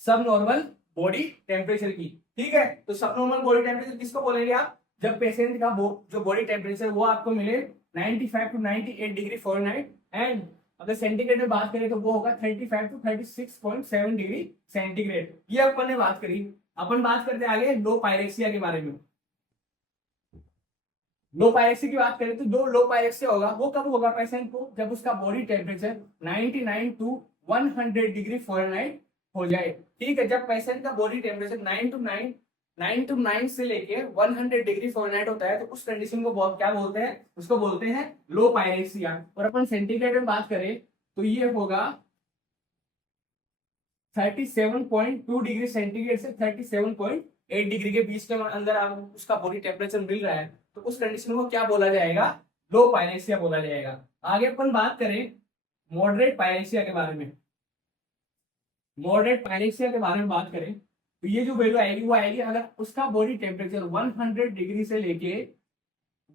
सब नॉर्मल बॉडी टेम्परेचर की, ठीक है। तो सब नॉर्मल बॉडी टेम्परेचर किसको बोलेंगे आप, जब पेशेंट का जो बॉडी टेम्परेचर वो आपको मिले 95 टू 98 डिग्री फ़ारेनहाइट, एंड अगर सेंटीग्रेड में बात करें तो वो होगा 35 टू 36.7 डिग्री सेंटीग्रेड। ये अपन ने बात करी। अपन बात करते हैं आगे लो पायरेक्सिया के बारे में। लो पायरेक्सिया की बात करें तो जो लो पायरेक्सिया होगा वो कब होगा पेशेंट को, जब उसका body temperature 99 to 100 degree Fahrenheit हो जाए, ठीक है। जब पेशेंट का बॉडी टेम्परेचर 9 टू 9 से लेके 100 डिग्री फ़ारेनहाइट होता है तो उस कंडीशन को क्या बोलते हैं, उसको बोलते हैं लो पायरेक्सिया। और अपन सेंटीग्रेड में बात करें तो ये होगा 37.2 डिग्री सेंटीग्रेड से 37.8 डिग्री के बीच के अंदर आप उसका बॉडी टेम्परेचर मिल रहा है तो उस कंडीशन को क्या बोला जाएगा, लो पायरेक्सिया बोला जाएगा। आगे अपन बात करें मॉडरेट पायरेक्सिया के बारे में। मॉडरेट पायरेक्सिया के बारे में बात करें तो ये जो वैल्यू आएगी वो आएगी अगर उसका बॉडी टेम्परेचर 100 डिग्री से लेके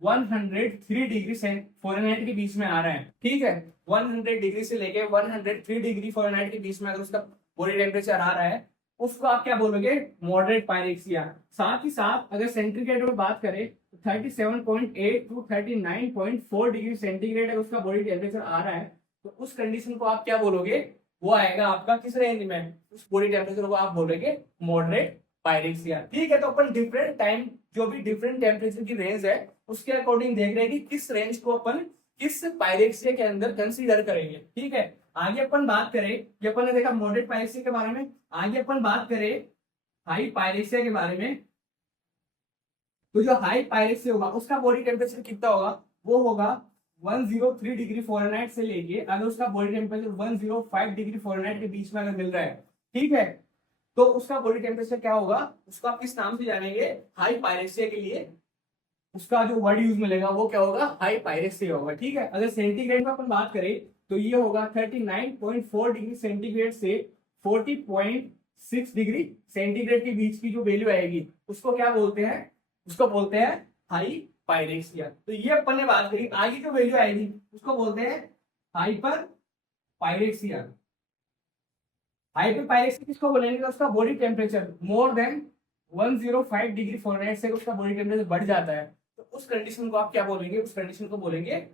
103 डिग्री फ़ारेनहाइट के बीच में आ रहा है, ठीक है। 100 डिग्री से लेके 103 डिग्री फ़ारेनहाइट के बीच में अगर उसका बॉडी टेम्परेचर आ रहा है उसको आप क्या बोलोगे, मॉडरेट पायरेक्सिया। साथ ही साथ अगर सेंटीग्रेड में बात करें तो 37.8 टू 39.4 डिग्री सेंटीग्रेड अगर उसका बॉडी टेम्परेचर आ रहा है तो उस कंडीशन को आप क्या बोलोगे, वो आएगा आपका किस रेंज में, उस बॉडी टेम्परेचर को आप बोलोगे मॉडरेट पायरेक्सिया। ठीक है, तो अपन डिफरेंट टाइम जो भी डिफरेंट टेम्परेचर की रेंज है उसके अकॉर्डिंग देख रहे हैं कि किस रेंज को अपन किस पायरेक्सिया के अंदर कंसीडर करेंगे। ठीक है, आगे अपन बात करें, ये अपन ने देखा मॉडरेट पायरेक्सिया के बारे में। आगे अपन बात करें हाई पायरेक्सिया के बारे में, तो जो हाई पायरेक्सिया होगा उसका बॉडी टेम्परेचर कितना होगा, वो होगा 103 डिग्री फ़ारेनहाइट से लेके अगर उसका बॉडी टेम्परेचर 105 डिग्री फ़ारेनहाइट के बीच में अगर मिल रहा है, ठीक है, तो उसका बॉडी टेम्परेचर क्या होगा, उसको आप किस नाम से जानेंगे, हाई पायरेक्सिया के लिए उसका जो वर्ड यूज मिलेगा वो क्या होगा, हाई पायरेक्सिया होगा। ठीक है, अगर सेंटीग्रेड में अपन बात करें तो ये होगा 39.4 डिग्री सेंटीग्रेड से 40.6 डिग्री सेंटीग्रेड के बीच की जो वैल्यू आएगी उसको क्या बोलते हैं, उसको बोलते हैं हाई पायरेक्सिया। तो ये अपन ने बात करी, आगे जो वैल्यू आएगी उसको बोलते हैं हाइपर पायरेक्सिया। हाइपर पायरेक्सिया किसको बोलेंगे, उसका body temperature more than 105 degree Fahrenheit से उसका बॉडी टेम्परेचर बढ़ जाता है तो उस कंडीशन को आप क्या बोलेंगे, उस कंडीशन को बोलेंगे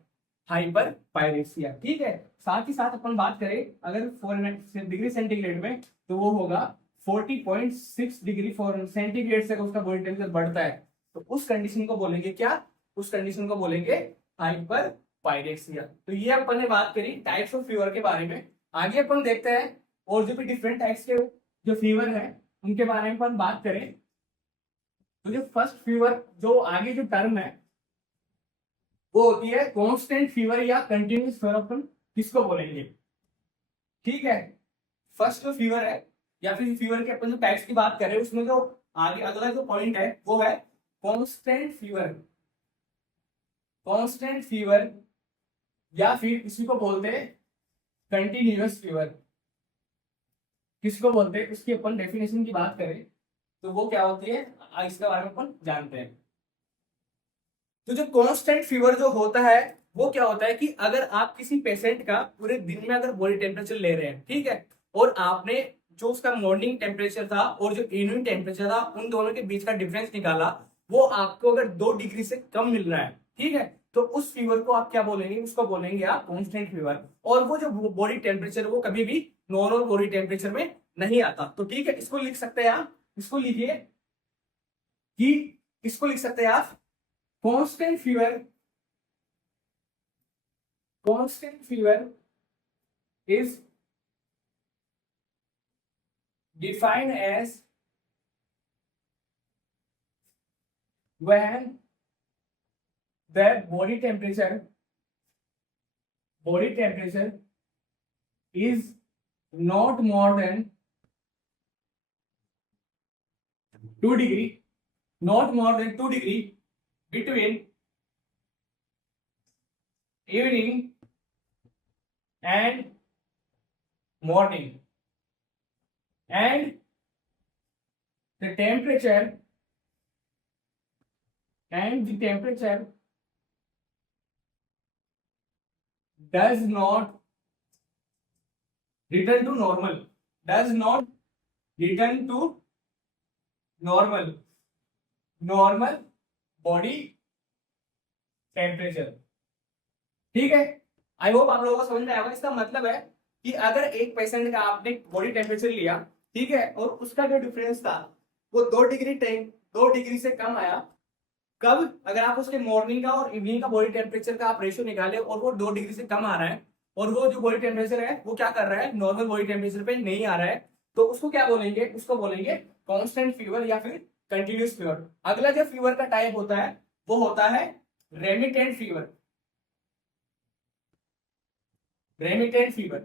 हाइपर पायरेक्सिया। ठीक है, साथ ही साथ अपन बात करें अगर फ़ारेनहाइट डिग्री सेंटीग्रेड में तो वो होगा 40.6 डिग्री सेंटीग्रेड से उसका बॉडी टेम्परेचर बढ़ता है तो उस कंडीशन को बोलेंगे क्या, उस कंडीशन को बोलेंगे हाइपर पायरेक्सिया। तो ये अपन ने बात करी टाइप्स ऑफ फीवर के बारे में। आगे अपन देखते हैं और जो भी डिफरेंट टाइप्स के जो फीवर है उनके बारे में अपन बात करें तो जो फर्स्ट फीवर जो आगे जो टर्म है वो होती है कांस्टेंट फीवर या कंटिन्यूस फीवर, अपन किसको बोलेंगे। ठीक है, फर्स्ट जो फीवर है या फिर फीवर के अपन जो टाइप्स की बात करें उसमें जो आगे अगला जो पॉइंट है वो है कांस्टेंट फीवर। कांस्टेंट फीवर या फिर इसी को बोलते हैं कंटिन्यूअस फीवर, किसको बोलते हैं उसकी अपन डेफिनेशन की बात करें तो वो क्या होती है इसके बारे में अपन जानते हैं। तो जो कांस्टेंट फीवर जो होता है वो क्या होता है कि अगर आप किसी पेशेंट का पूरे दिन में अगर बॉडी टेम्परेचर ले रहे हैं, ठीक है, और आपने जो उसका मॉर्निंग टेम्परेचर था और जो इवनिंग टेम्परेचर था उन दोनों के बीच का डिफरेंस निकाला, वो आपको अगर 2 डिग्री से कम मिल रहा है, ठीक है, तो उस फीवर को आप क्या बोलेंगे, उसको बोलेंगे आप कांस्टेंट फीवर। और वो जो बॉडी टेम्परेचर वो कभी भी नॉर्मल बॉडी टेम्परेचर में नहीं आता। तो ठीक है, इसको लिख सकते हैं आप, इसको लीजिए कि इसको लिख सकते हैं आप constant fever is defined as when the body temperature is not more than 2 degree, not more than 2 degree between evening and morning, and the temperature does not return to normal, does not return to normal body temperature. ठीक है, I hope आप लोगों को समझ में आएगा। इसका मतलब है कि अगर एक पेशेंट का आपने बॉडी टेम्परेचर लिया, ठीक है, और उसका जो डिफरेंस था वो 2 डिग्री से कम आया, कब, अगर आप उसके मॉर्निंग का और इवनिंग का बॉडी टेम्परेचर का आप रेशियो निकाले और वो 2 डिग्री से कम आ रहा है और वो जो बॉडी टेम्परेचर है वो क्या कर रहा है, नॉर्मल बॉडी टेम्परेचर पे नहीं आ रहा है, तो उसको क्या बोलेंगे, उसको बोलेंगे कांस्टेंट फीवर या फिर कंटिन्यूअस फीवर। अगला जो फीवर का टाइप होता है वो होता है रेमिटेंट फीवर। रेमिटेंट फीवर,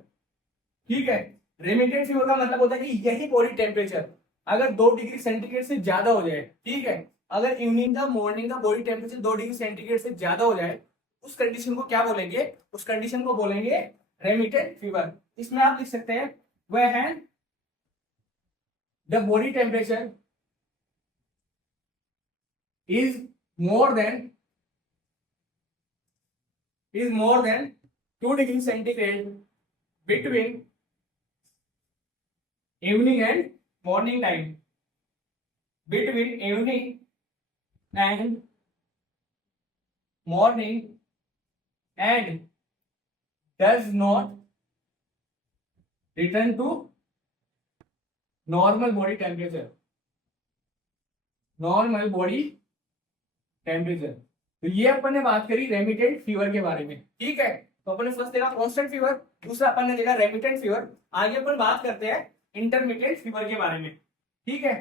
ठीक है, रेमिटेंट फीवर का मतलब होता है कि यही बॉडी टेम्परेचर अगर 2 डिग्री सेंटीग्रेड से ज्यादा हो जाए, ठीक है, अगर इवनिंग का मॉर्निंग का बॉडी टेम्परेचर 2 डिग्री सेंटीग्रेड से ज्यादा हो जाए उस कंडीशन को क्या बोलेंगे, उस कंडीशन को बोलेंगे रेमिटेंट फीवर। इसमें आप लिख सकते हैं वह है the body temperature is more than 2 degree centigrade between evening and morning time, between evening and morning and does not return to normal body temperature, normal body temperature. तो ये अपन ने बात करी रेमिटेंट फीवर के बारे में, ठीक है। तो अपन ने फर्स्ट देखा कांस्टेंट फीवर, दूसरा अपन ने देखा रेमिटेंट फीवर। आगे अपन बात करते हैं इंटरमिटेंट फीवर के बारे में, ठीक है।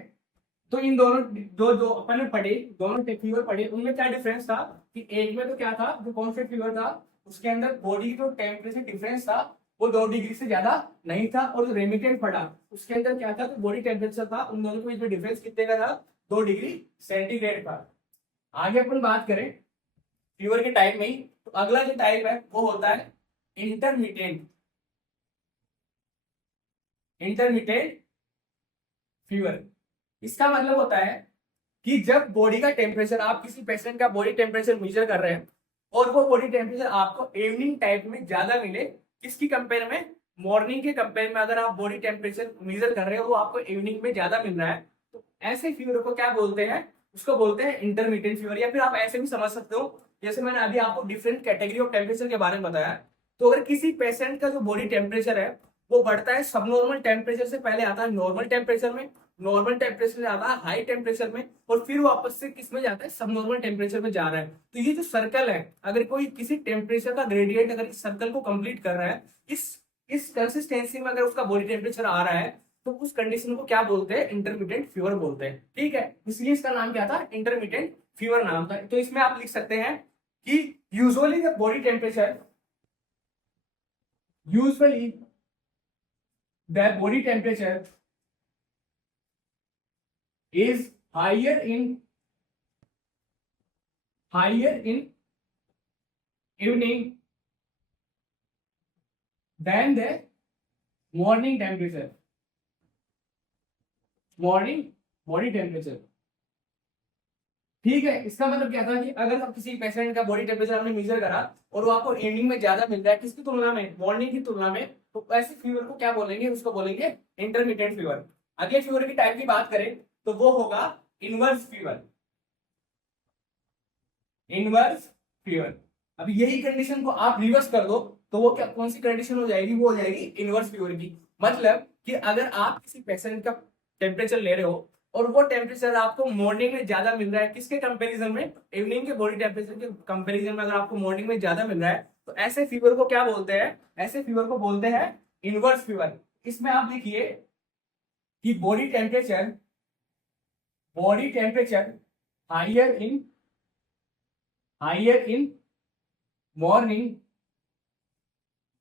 तो इन दोनों जो अपन ने पढ़े, दोनों फीवर पढ़े, उनमें क्या डिफरेंस था कि एक में तो क्या था, जो कांस्टेंट फीवर था उसके अंदर बॉडी जो टेम्परेचर डिफरेंस था वो 2 डिग्री से ज्यादा नहीं था, और जो रेमिटेंट पड़ा उसके अंदर क्या था, तो बॉडी टेम्परेचर था उन दोनों के बीच में डिफरेंस कितने का था, 2 डिग्री सेंटीग्रेड का। आगे अपन बात करें फीवर के टाइप में ही, तो अगला जो टाइप है वो होता है इंटरमिटेंट, इंटरमिटेंट फीवर। इसका मतलब होता है कि जब बॉडी का टेम्परेचर, आप किसी पेशेंट का बॉडी टेम्परेचर मेजर कर रहे हैं और वो बॉडी टेम्परेचर आपको इवनिंग टाइप में ज्यादा मिले, किसकी कंपेयर में, मॉर्निंग के कंपेयर में अगर आप बॉडी टेम्परेचर मेजर कर रहे हो वो आपको इवनिंग में ज्यादा मिल रहा है, तो ऐसे फीवर को क्या बोलते हैं, उसको बोलते हैं इंटरमिटेंट फीवर। या फिर आप ऐसे भी समझ सकते हो, जैसे मैंने अभी आपको डिफरेंट कैटेगरी ऑफ टेम्परेचर के बारे में बताया, तो अगर किसी पेशेंट का जो बॉडी टेम्परेचर है वो बढ़ता है सबनॉर्मल टेम्परेचर से, पहले आता है नॉर्मल टेम्परेचर में, नॉर्मल टेम्परेचर से आता है हाई टेम्परेचर में, और फिर वापस से किस में जाता है, सबनॉर्मल टेम्परेचर में जा रहा है। तो ये जो सर्कल है, अगर कोई किसी टेम्परेचर का ग्रेडियंट अगर इस सर्कल को कंप्लीट कर रहा है, इस कंसिस्टेंसी में अगर उसका बॉडी टेम्परेचर आ रहा है, तो उस कंडीशन को क्या बोलते हैं, इंटरमिटेंट फीवर बोलते हैं, ठीक है। इसलिए इसका नाम क्या था, इंटरमिटेंट फीवर नाम था। तो इसमें आप लिख सकते हैं कि usually the body temperature, usually the body temperature is higher in evening than the morning temperature, morning body temperature, ठीक है। इसका मतलब क्या था कि अगर आप किसी पेशेंट का बॉडी टेम्परेचर आपने मेजर करा और वो आपको इवनिंग में ज्यादा मिल रहा है किसकी तुलना में, मॉर्निंग की तुलना में, तो ऐसे फीवर को क्या बोलेंगे, उसको बोलेंगे इंटरमिटेंट फीवर। अगले फीवर की टाइप की बात करें तो वो होगा इनवर्स फीवर, इनवर्स फीवर। अब यही कंडीशन को आप रिवर्स कर दो तो वो क्या, कौन सी कंडीशन हो जाएगी, वो हो जाएगी इनवर्स फीवर की। मतलब कि अगर आप किसी पेशेंट का टेम्परेचर ले रहे हो और वो टेम्परेचर आपको मॉर्निंग में ज्यादा मिल रहा है, किसके कंपैरिजन में, इवनिंग के बॉडी टेम्परेचर के कंपैरिजन में अगर आपको मॉर्निंग में ज्यादा मिल रहा है, तो ऐसे फीवर को क्या बोलते हैं, ऐसे फीवर को बोलते हैं इनवर्स फीवर। इसमें आप देखिए कि body temperature higher in morning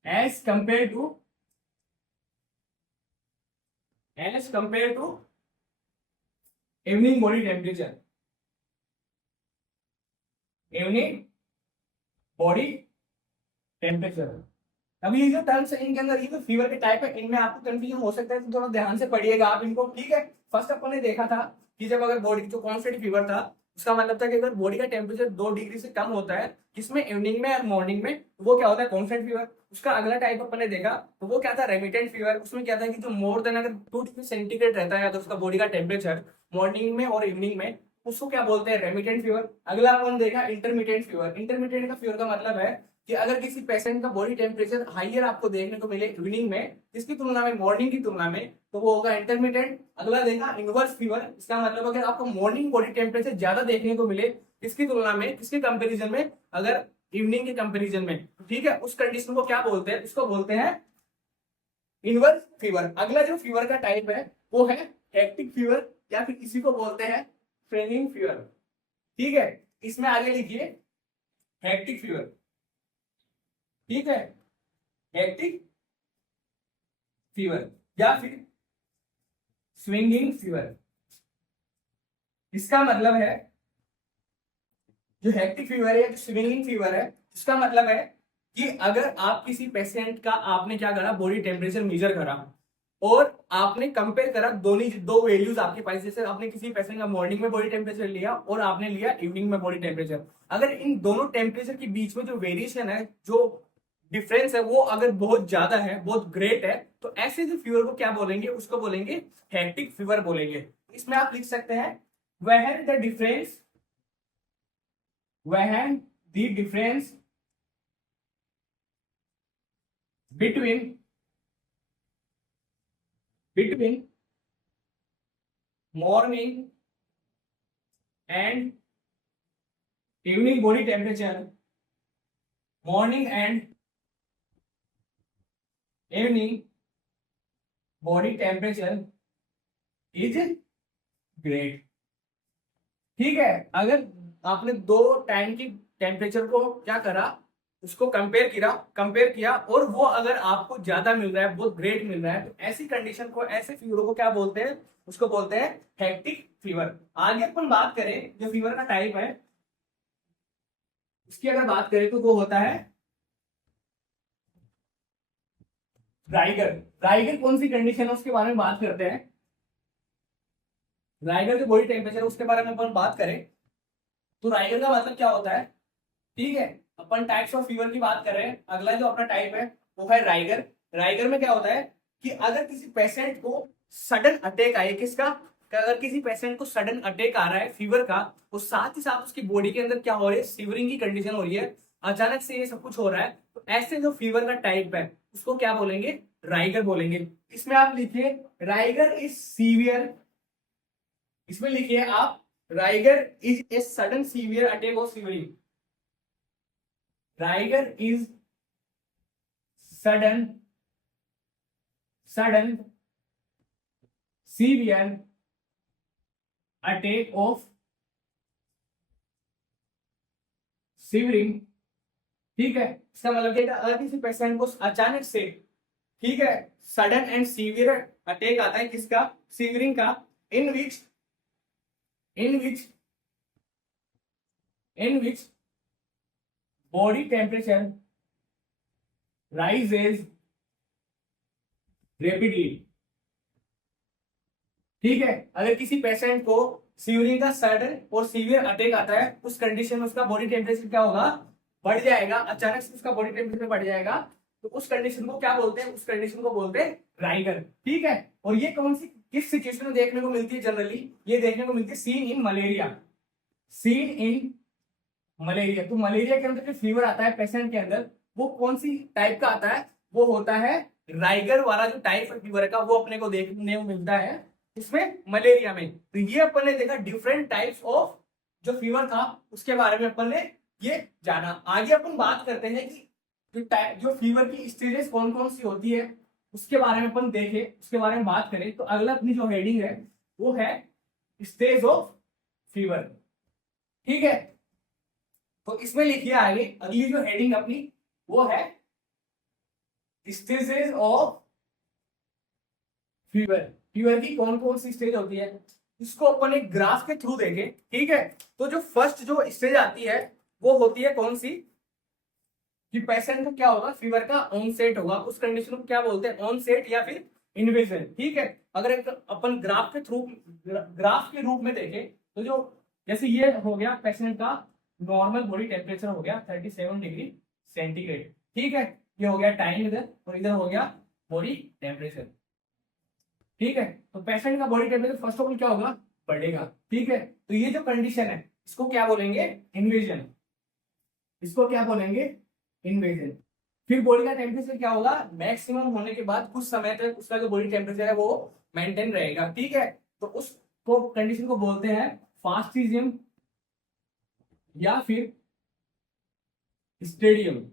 as compared to evening body temperature, evening body temperature। अब ये जो टर्म्स है इनके अंदर, ये जो फीवर के टाइप है इनमें आपको कंफ्यूजन हो सकता है, तो थोड़ा ध्यान से पढ़िएगा आप इनको, ठीक है। फर्स्ट अपन ने देखा था कि जब अगर बॉडी जो कांस्टेंट फीवर था उसका मतलब था कि अगर बॉडी का टेम्परेचर 2 डिग्री से कम होता है किसमें, इवनिंग में और मॉर्निंग में, तो वो क्या होता है, कांस्टेंट फीवर। उसका अगला टाइप अपन ने देखा तो वो क्या था, रेमिटेंट फीवर। उसमें क्या था कि जो मोर देन अगर 2 डिग्री सेंटीग्रेड रहता है अगर उसका बॉडी का टेम्परेचर मॉर्निंग में और इवनिंग में, उसको क्या बोलते हैं, रेमिटेंट फीवर। अगला अपन देखा इंटरमिटेंट फीवर। इंटरमिटेंट का फीवर का मतलब है कि अगर किसी पेशेंट का बॉडी टेम्परेचर हाइयर आपको देखने को मिले इवनिंग में इसकी तुलना में, मॉर्निंग की तुलना में, तो वो होगा इंटरमिटेंट। अगला देखा इनवर्स फीवर। इसका मतलब अगर आपको मॉर्निंग बॉडी टेम्परेचर ज्यादा देखने को मिले किसकी तुलना में, किसके कंपैरिजन में, अगर इवनिंग के कंपैरिजन में, ठीक है, उस कंडीशन को क्या बोलते हैं, उसको बोलते हैं इनवर्स फीवर। अगला जो फीवर का टाइप है वो है हेक्टिक फीवर, या फिर किसी को बोलते हैं फ्रेनिंग फीवर, ठीक है। इसमें आगे लिखिए हेक्टिक फीवर, ठीक है, हेक्टिक फीवर या फिर स्विंगिंग फीवर। इसका मतलब है जो हेक्टिक फीवर है, जो स्विंगिंग फीवर है, इसका मतलब है कि अगर आप किसी पेशेंट का आपने क्या करा, बॉडी टेम्परेचर मेजर करा और आपने कंपेयर करा दोनों दो वैल्यूज आपके पास, जैसे आपने किसी पेशेंट का मॉर्निंग में बॉडी टेम्परेचर लिया और आपने लिया इवनिंग में बॉडी टेम्परेचर। अगर इन दोनों टेम्परेचर के बीच में जो वेरिएशन है, जो डिफरेंस है वो अगर बहुत ज्यादा है, बहुत ग्रेट है, तो ऐसे जो फीवर को क्या बोलेंगे, उसको बोलेंगे हेक्टिक फीवर बोलेंगे। इसमें आप लिख सकते हैं when the difference, when the difference between between morning and evening body temperature, morning and evening body temperature is great. ठीक है, अगर आपने दो टाइम की टेम्परेचर को क्या करा, उसको कंपेयर किया और वो अगर आपको ज्यादा मिल रहा है, बहुत ग्रेट मिल रहा है, तो ऐसी कंडीशन को, ऐसे फीवर को क्या बोलते हैं, उसको बोलते हैं हेक्टिक फीवर। आगे अपन बात करें जो फीवर का टाइप है उसकी अगर बात करें तो वो होता है राइगर। राइगर कौन सी कंडीशन है उसके बारे में बात करते हैं। राइगर जो बॉडी टेम्परेचर है उसके बारे में अपन बात करें तो राइगर का मतलब क्या होता है। ठीक है, अपन टाइप्स ऑफ फीवर की बात कर रहे हैं। अगला जो अपना टाइप है वो है राइगर। राइगर में क्या होता है कि अगर किसी पेशेंट को सडन अटैक आए, किसका, कि अगर किसी पेशेंट को सडन अटैक आ रहा है फीवर का, और साथ ही साथ उसकी बॉडी के अंदर क्या हो रही है, सीवरिंग की कंडीशन हो रही है, अचानक से ये सब कुछ हो रहा है, तो ऐसे जो फीवर का टाइप है उसको क्या बोलेंगे, राइगर बोलेंगे। इसमें आप लिखिए राइगर इज सीवियर, इसमें लिखिए आप rigor is a sudden severe attack of severing. Rigor is sudden severe attack of severing. ठीक है, इसका मतलब क्या, अगर किसी पेशेंट को अचानक से, ठीक है, सडन एंड सीवियर अटैक आता है, किसका, सीवरिंग का, in which in which in which body temperature rises rapidly. ठीक है, अगर किसी पेशेंट को सीवरिंग का सडन और सीवियर अटैक आता है, उस कंडीशन में उसका बॉडी टेम्परेचर क्या होगा, बढ़ जाएगा, अचानक से उसका बॉडी टेम्परेचर बढ़ जाएगा, तो उस कंडीशन को क्या बोलते हैं, उस कंडीशन को बोलते हैं राइगर। ठीक है, और ये कौन सी, किस सिचुएशन में देखने को मिलती है, जनरली ये देखने को मिलती है seen in malaria. Seen in malaria, तो मलेरिया के अंदर जो फीवर आता है पेशेंट के अंदर, वो कौन सी टाइप का आता है, वो होता है राइगर वाला जो टाइप फीवर का, वो अपने को देखने को मिलता है इसमें मलेरिया में। तो ये अपन ने देखा डिफरेंट टाइप्स ऑफ जो फीवर था, उसके बारे में अपन ने ये जाना। आगे अपन बात करते हैं कि जो फीवर की स्टेजेस कौन कौन सी होती है उसके बारे में अपन देखें, उसके बारे में बात करें। तो अगला अपनी जो हेडिंग है वो है स्टेज ऑफ फीवर। ठीक है, तो इसमें लिखिए आगे अगली जो हेडिंग अपनी वो है स्टेजेस ऑफ फीवर। फीवर की कौन कौन सी स्टेज होती है, इसको अपन एक ग्राफ के थ्रू देखें। ठीक है, तो जो फर्स्ट जो स्टेज आती है वो होती है कौन सी, कि पेशेंट को क्या होगा, फीवर का ऑनसेट होगा, उस कंडीशन को क्या बोलते हैं, ऑनसेट या फिर इन्वेजन। ठीक है, अगर एक अपन ग्राफ के रूप में देखें तो जो, जैसे ये हो गया पेशेंट का नॉर्मल बॉडी टेम्परेचर हो गया 37 डिग्री सेंटीग्रेड। ठीक है, ये हो गया टाइम इधर, और इधर हो गया बॉडी टेम्परेचर। ठीक है, तो पेशेंट का body temperature first of all क्या होगा, बढ़ेगा। ठीक है, तो ये जो कंडीशन है इसको क्या बोलेंगे, इन्वेजन। इसको क्या बोलेंगे, इन्वेजन। फिर बॉडी का टेम्परेचर क्या होगा, मैक्सिमम होने के बाद कुछ समय तक उसका जो बॉडी टेम्परेचर है वो मेंटेन रहेगा। ठीक है, तो उसको कंडीशन को बोलते हैं फास्टिज्म या फिर स्टेडियम।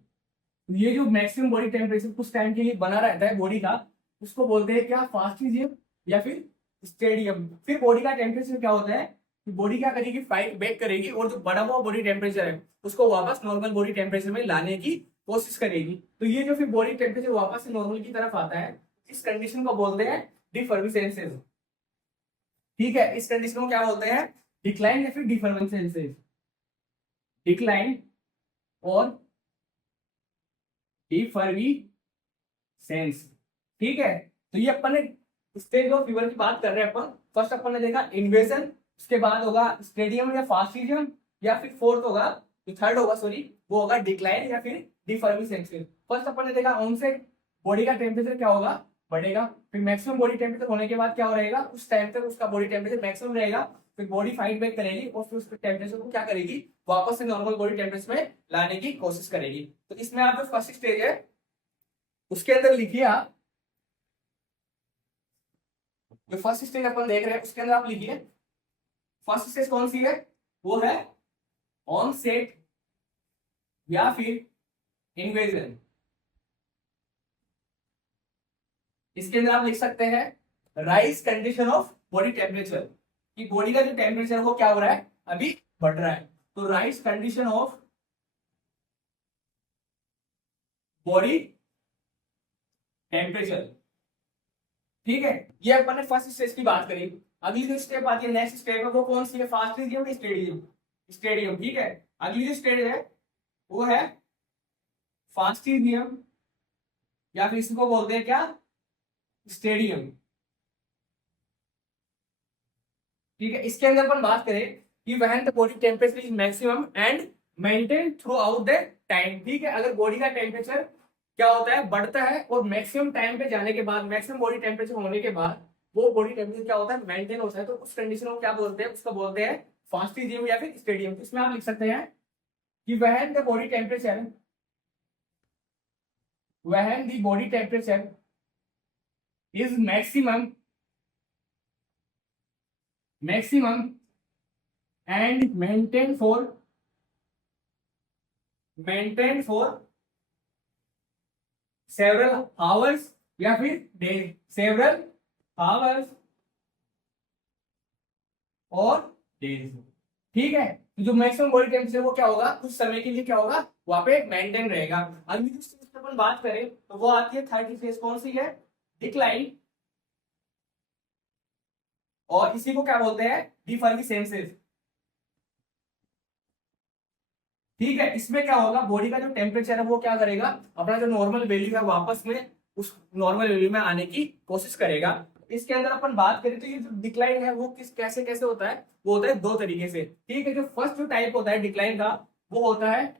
ये जो मैक्सिमम बॉडी टेम्परेचर कुछ टाइम के लिए बना रहता है बॉडी का, उसको बोलते हैं क्या, फास्टिज्म या फिर स्टेडियम। फिर बॉडी का टेम्परेचर क्या होता है, बॉडी क्या करेगी, फाइट बैक करेगी, और जो बढ़ा हुआ बॉडी टेम्परेचर है उसको वापस नॉर्मल बॉडी टेम्परेचर में लाने की कोशिश करेगी। तो ये जो फिर बॉडी टेम्परेचर वापस से नॉर्मल की तरफ आता है, इस कंडीशन को बोलते हैं डिफर्बिसेंसेस। ठीक है, इस कंडीशन को क्या बोलते हैं, डिक्लाइन या फिर डिफर्बिसेंसेस। डिक्लाइन और डिफर्बिसेंस। ठीक है, तो ये अपन ने स्टेज ऑफ फीवर की बात कर रहे हैं अपन। फर्स्ट अपन ने देखा इन्वेजन, उसके बाद होगा स्टेडियम या फास्टिज्म, या फिर फोर्थ होगा जो थर्ड होगा सॉरी वो होगा डिक्लाइन या फिर डिफर्मिसेंस। फर्स्ट अपन ने देखा ऑनसेट बॉडी का टेम्परेचर क्या होगा, बढ़ेगा। फिर मैक्सिमम बॉडी टेम्परेचर होने के बाद क्या हो रहेगा, उस टाइम तक उसका बॉडी टेम्परेचर मैक्सिमम रहेगा। फिर बॉडी फाइट बैक करेगी और फिर उस टेम्परेचर को क्या करेगी, वापस से नॉर्मल बॉडी टेम्परेचर में लाने की कोशिश करेगी। तो इसमें आप जो फर्स्ट स्टेज है उसके अंदर लिखिए आप, जो फर्स्ट स्टेज अपन देख रहे हैं उसके अंदर आप लिखिए फर्स्ट स्टेज कौन सी है, वो है ऑनसेट या फिर इन्वेजन। इसके अंदर आप लिख सकते हैं rise condition of body temperature, कि बॉडी का जो टेम्परेचर वो क्या हो रहा है, अभी बढ़ रहा है। तो rise condition of body temperature, ठीक है। ये अपन ने फर्स्ट स्टेज की बात करी। अगली जो स्टेप आती है नेक्स्ट स्टेप है वो कौन सी है, फास्टिजियम या स्टेडियम, स्टेडियम, ठीक है। अगली जो स्टेज है वो है फास्टिजियम या फिर इसको बोलते हैं क्या, स्टेडियम, ठीक है। इसके अंदर अपन बात करें कि when the body temperature is maximum and maintain through out the time, ठीक है। अगर बॉडी का टेम्परेचर क्या होता है, बढ़ता है और मैक्सिमम टाइम पे जाने के बाद, मैक्सिमम बॉडी टेम्परेचर होने के बाद वो बॉडी टेम्परेचर क्या होता है, मेंटेन होता है। तो उस कंडीशन को क्या बोलते हैं, उसको बोलते हैं फास्टिजियम या फिर स्टेडियम। तो इसमें आप लिख सकते हैं कि when the body temperature, when the body temperature is maximum and maintained for several hours या फिर डेज, several hours और डेज, ठीक है। तो जो मैक्सिमम बॉडी टेम्परेचर वो क्या होगा, कुछ समय के लिए क्या होगा, वहां पे मेंटेन रहेगा। अगली जो स्टेज पर अपन बात करें तो वो आती है थर्ड स्टेज, कौन सी है, डिक्लाइन, और इसी को क्या बोलते हैं, डिफर्मिसेंस, ठीक है। इसमें क्या होगा, बॉडी का जो टेम्परेचर है वो क्या करेगा, अपना जो नॉर्मल वैल्यू है वापस में उस नॉर्मल वैल्यू में आने की कोशिश करेगा। इसके अंदर अपन बात करें तो ये जो डिक्लाइन है वो किस कैसे कैसे होता है, वो होता है दो तरीके से, ठीक है। जो फर्स्ट जो टाइप होता है डिक्लाइन का वो होता है,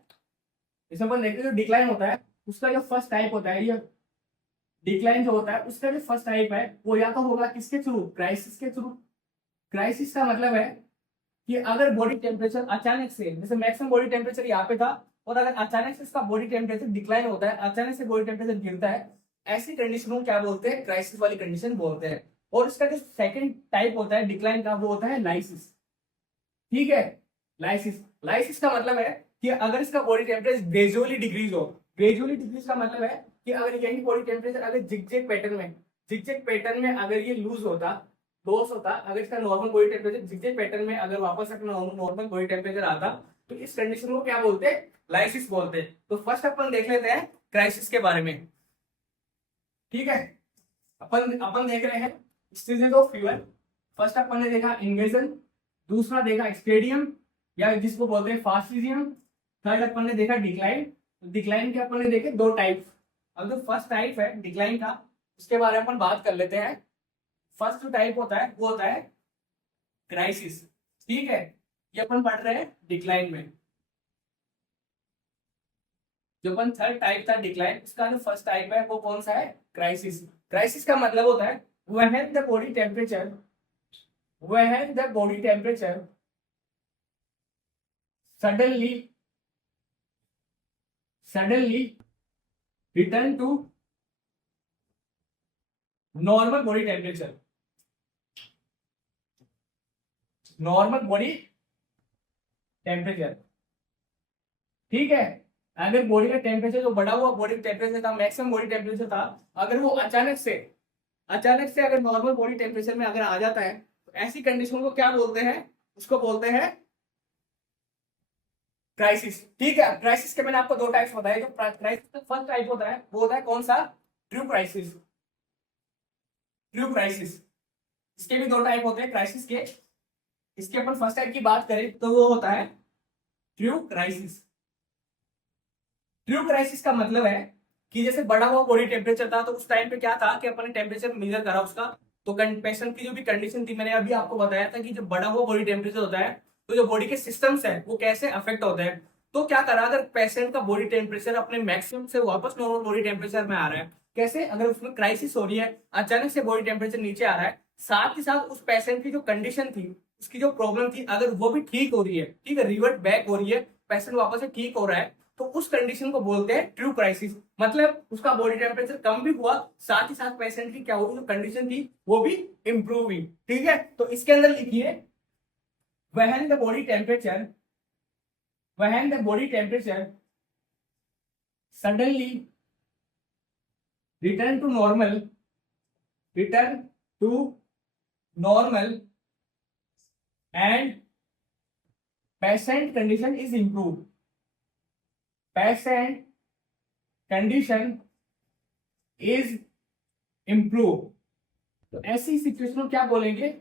इसमें अपन देखते हैं जो डिक्लाइन होता है उसका जो फर्स्ट टाइप होता है, ये डिक्लाइन जो होता है उसका जो फर्स्ट टाइप है वो या तो होगा किसके थ्रू, क्राइसिस के थ्रू। क्राइसिस का मतलब है कि अगर बॉडी टेम्परेचर अचानक से, जैसे मैक्सिमम बॉडी टेम्परेचर यहाँ पे था और अगर अचानक से इसका बॉडी टेम्परेचर डिक्लाइन होता है, अचानक से बॉडी टेम्परेचर गिरता है, ऐसी कंडीशन को क्या बोलते हैं, क्राइसिस वाली कंडीशन बोलते हैं। और इसका जो सेकंड टाइप होता है डिक्लाइन का वो होता है लाइसिस, ठीक है। लाइसिस, लाइसिस का मतलब है कि अगर इसका बॉडी टेम्परेचर ग्रेजुअली डिक्रीज हो, ग्रेजुअली डिक्रीज का मतलब है कि अगर यही बॉडी टेम्परेचर अगर जिगजैग पैटर्न में अगर ये लूज होता, लॉस होता, अगर इसका normal body temperature zigzag pattern में अगर वापस अपना नॉर्मल बॉडी टेम्परेचर आता, तो इस कंडीशन को क्या बोलते हैं, लाइसिस बोलते हैं। तो फर्स्ट अपन देख लेते हैं क्राइसिस के बारे में, ठीक है। अपन देख रहे हैं स्टेजेस ऑफ फीवर। फर्स्ट अपन ने देखा इन्वेजन, दूसरा देखा स्टेडियम या जिसको बोलते हैं फास्टिजियम, थर्ड अपन ने देखा डिक्लाइन। डिक्लाइन के अपन ने देखे दो टाइप। अब जो फर्स्ट टाइप है डिक्लाइन का उसके बारे में अपन बात कर लेते हैं। फर्स्ट जो टाइप होता है वो होता है क्राइसिस, ठीक है। ये अपन पढ़ रहे हैं डिक्लाइन में। जो अपन थर्ड टाइप था डिक्लाइन, उसका जो फर्स्ट टाइप है वो कौन सा है, क्राइसिस। क्राइसिस का मतलब होता है when the body temperature, when the body temperature suddenly return to normal body temperature, normal body temperature, ठीक है। अगर बॉडी का टेम्परेचर जो बढ़ा हुआ बॉडी टेम्परेचर था, मैक्सिमम बॉडी टेम्परेचर था, अगर वो अचानक से अगर नॉर्मल बॉडी टेम्परेचर में अगर आ जाता है तो ऐसी कंडीशन को क्या बोलते हैं, उसको बोलते हैं क्राइसिस, ठीक है। क्राइसिस के मैंने आपको दो टाइप्स बताए। जो क्राइसिस का फर्स्ट टाइप होता है वो होता है कौन सा, ट्रू क्राइसिस, ट्रू क्राइसिस। इसके भी दो टाइप होते हैं क्राइसिस के। इसके अपन फर्स्ट टाइप की बात करें तो वो होता है ट्रू क्राइसिस। ट्रू क्राइसिस का मतलब है कि जैसे बढ़ा हुआ बॉडी टेम्परेचर था तो उस टाइम पे क्या था कि अपन ने टेम्परेचर मेजर करा उसका, तो पेशेंट की जो भी कंडीशन थी मैंने अभी आपको बताया था कि जब बढ़ा हुआ बॉडी टेम्परेचर होता है तो जो बॉडी के सिस्टम्स है वो कैसे अफेक्ट होते हैं। तो क्या करा, अगर पेशेंट का बॉडी टेम्परेचर अपने मैक्सिमम से वापस नॉर्मल बॉडी टेम्परेचर में आ रहा है, कैसे, अगर उसमें क्राइसिस हो रही है, अचानक से बॉडी टेम्परेचर नीचे आ रहा है, साथ ही साथ उस पेशेंट की जो कंडीशन थी, उसकी जो प्रॉब्लम थी, अगर वो भी ठीक हो रही है, ठीक है, रिवर्ट बैक हो रही है, पेशेंट वापस से ठीक हो रहा है, तो उस कंडीशन को बोलते हैं ट्रू क्राइसिस। मतलब उसका बॉडी टेम्परेचर कम भी हुआ, साथ ही साथ पेशेंट की क्या हुई, जो कंडीशन थी वो भी इंप्रूव हुई। ठीक है, तो इसके अंदर लिखिए when the body temperature when the body temperature suddenly return to normal return to normal and patient condition is improved, patient condition is improved। तो ऐसी सिचुएशन को क्या बोलेंगे,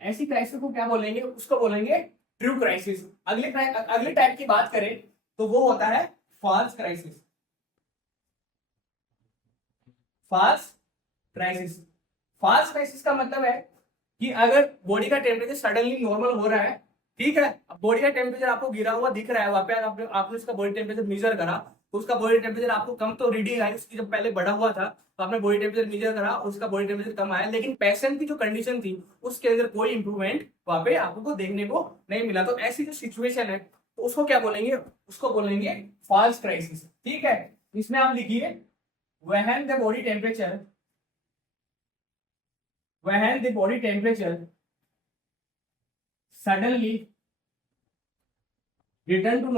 ऐसी क्राइसिस को क्या बोलेंगे, उसको बोलेंगे ट्रू क्राइसिस। अगले टाइप की बात करें तो वो होता है false crisis. False crisis, false crisis का मतलब है कि अगर बॉडी का टेम्परेचर सडनली नॉर्मल हो रहा है, ठीक है, बॉडी का टेम्परेचर आपको गिरा हुआ दिख रहा है, वहां पे आपने उसका बॉडी टेम्परेचर मेजर करा, तो उसका बॉडी टेम्परेचर आपको कम तो रीडिंग आई, उसकी जब पहले बढ़ा हुआ था तो आपने बॉडी टेम्परेचर मेजर करा, उसका बॉडी टेम्परेचर कम आया, लेकिन पेशेंट की जो कंडीशन थी उसके अंदर कोई इंप्रूवमेंट वहां पे आपको देखने को नहीं मिला। तो ऐसी जो सिचुएशन है तो उसको क्या बोलेंगे, उसको बोलेंगे फॉल्स क्राइसिस। ठीक है, इसमें आप लिखिए when the body temperature suddenly return to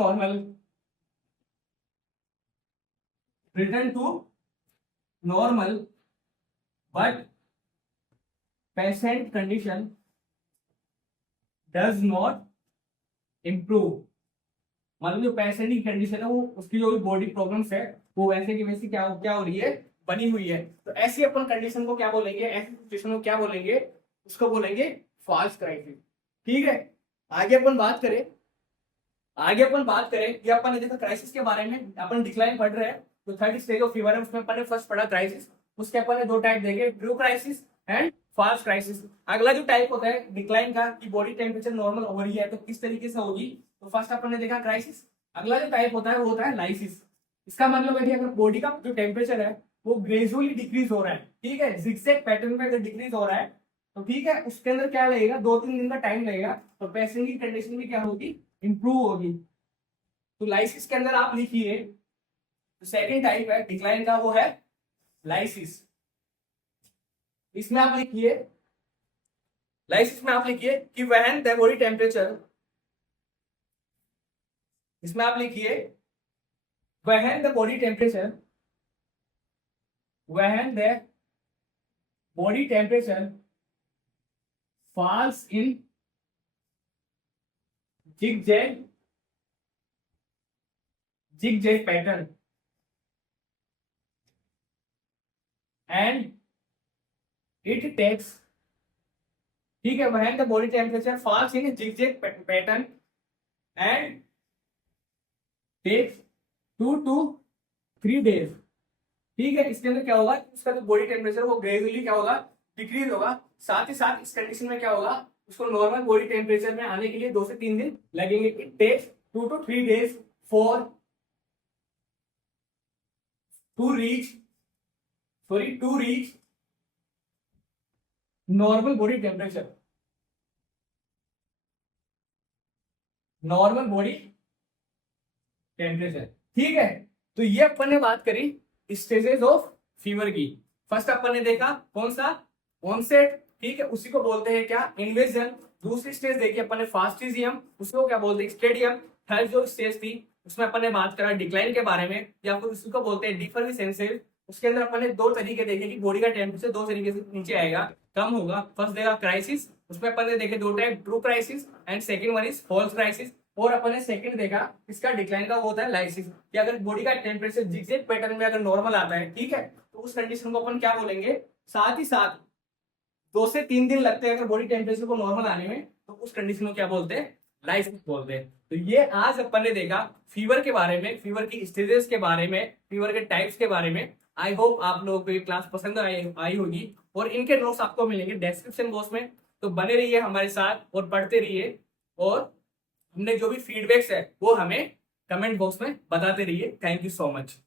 normal but patient condition does not improve। मतलब जो पेशेंट की कंडीशन है वो, उसकी जो बॉडी प्रॉब्लम्स है वो वैसे की वैसी क्या हो रही है, बनी हुई है। तो ऐसी अपन कंडीशन को क्या बोलेंगे, ऐसी सिचुएशन को क्या बोलेंगे, उसको बोलेंगे फॉल्स क्राइसिस। ठीक है, आगे अपन बात करें कि अपन ने देखा क्राइसिस के बारे में, अपन डिक्लाइन पढ़ रहे हैं, तो थर्ड स्टेज ऑफ फीवर है, उसमें अपन ने फर्स्ट पढ़ा क्राइसिस, उसके अपन ने दो टाइप देखे, true crisis and false crisis. अगला जो टाइप होता है डिक्लाइन का, कि बॉडी टेम्परेचर नॉर्मल हो रही है तो किस तरीके से होगी, तो फर्स्ट अपन ने देखा क्राइसिस। अगला जो टाइप होता है वो होता है लाइसिस। इसका मतलब है कि अगर बॉडी का जो टेम्परेचर है वो ग्रेजुअली डिक्रीज हो रहा है, ठीक है, जिगजैग पैटर्न में अगर डिक्रीज हो रहा है तो ठीक है, उसके अंदर क्या लगेगा, 2-3 दिन का टाइम लगेगा, तो पेशेंट की कंडीशन भी क्या होगी, इंप्रूव होगी। तो लाइसिस के अंदर आप लिखिए, तो सेकेंड टाइप है डिक्लाइन का, वो है लाइसिस। इसमें आप लिखिए, लाइसिस में आप लिखिए कि व्हेन द बॉडी टेम्परेचर, इसमें आप लिखिए when the body temperature falls in zigzag pattern and it takes, ठीक है, when the body temperature falls in zigzag pattern and takes 2 to 3 days, ठीक है, इसके अंदर क्या होगा, उसका जो बॉडी टेम्परेचर वो ग्रेजुअली क्या होगा, डिक्रीज होगा। साथ ही साथ इस कंडीशन में क्या होगा, उसको नॉर्मल बॉडी टेम्परेचर में आने के लिए 2 से 3 दिन लगेंगे। It takes 2 to 3 days to reach normal body temperature, normal body temperature. ठीक है, तो ये अपन ने बात करी स्टेजेस ऑफ फीवर की। फर्स्ट अपन ने देखा कौन सा, ऑनसेट, ठीक है, उसी को बोलते हैं क्या, इन्वेजन। दूसरी स्टेज देखी अपन ने फास्टिजियम, उसको क्या बोलते हैं, स्टेडियम। थर्ड जो स्टेज थी उसमें अपन ने बात करा डिक्लाइन के बारे में, या फिर उसी को बोलते हैं डिफरेंशियल। उसके अंदर अपन ने 2 तरीके देखे कि बॉडी का टेम्परेचर 2 तरीके से नीचे आएगा, कम होगा। फर्स्ट देखा क्राइसिस, उसमें अपन ने देखे 2 type, true crisis and second one is false crisis. और अपन ने सेकंड देखा इसका डिक्लाइन का, वो होता है लाइसिस, कि अगर बॉडी का टेम्परेचर जिगजैग पैटर्न में अगर नॉर्मल आता है, ठीक है, तो उस कंडीशन को अपन क्या बोलेंगे। साथ ही साथ 2 से 3 दिन लगते हैं अगर बॉडी टेम्परेचर को नॉर्मल आने में, तो उस कंडीशन को क्या बोलते हैं, लाइसिस बोलते हैं। तो ये आज अपन ने देखा फीवर के बारे में, फीवर की स्टेजेस के बारे में, फीवर के टाइप्स के बारे में। आई होप आप लोगों को ये क्लास पसंद आई होगी, और इनके नोट्स आपको मिलेंगे डिस्क्रिप्शन बॉक्स में। तो बने रहिए हमारे साथ और पढ़ते रहिए, और हमने जो भी फीडबैक्स है वो हमें कमेंट बॉक्स में बताते रहिए। Thank you so much.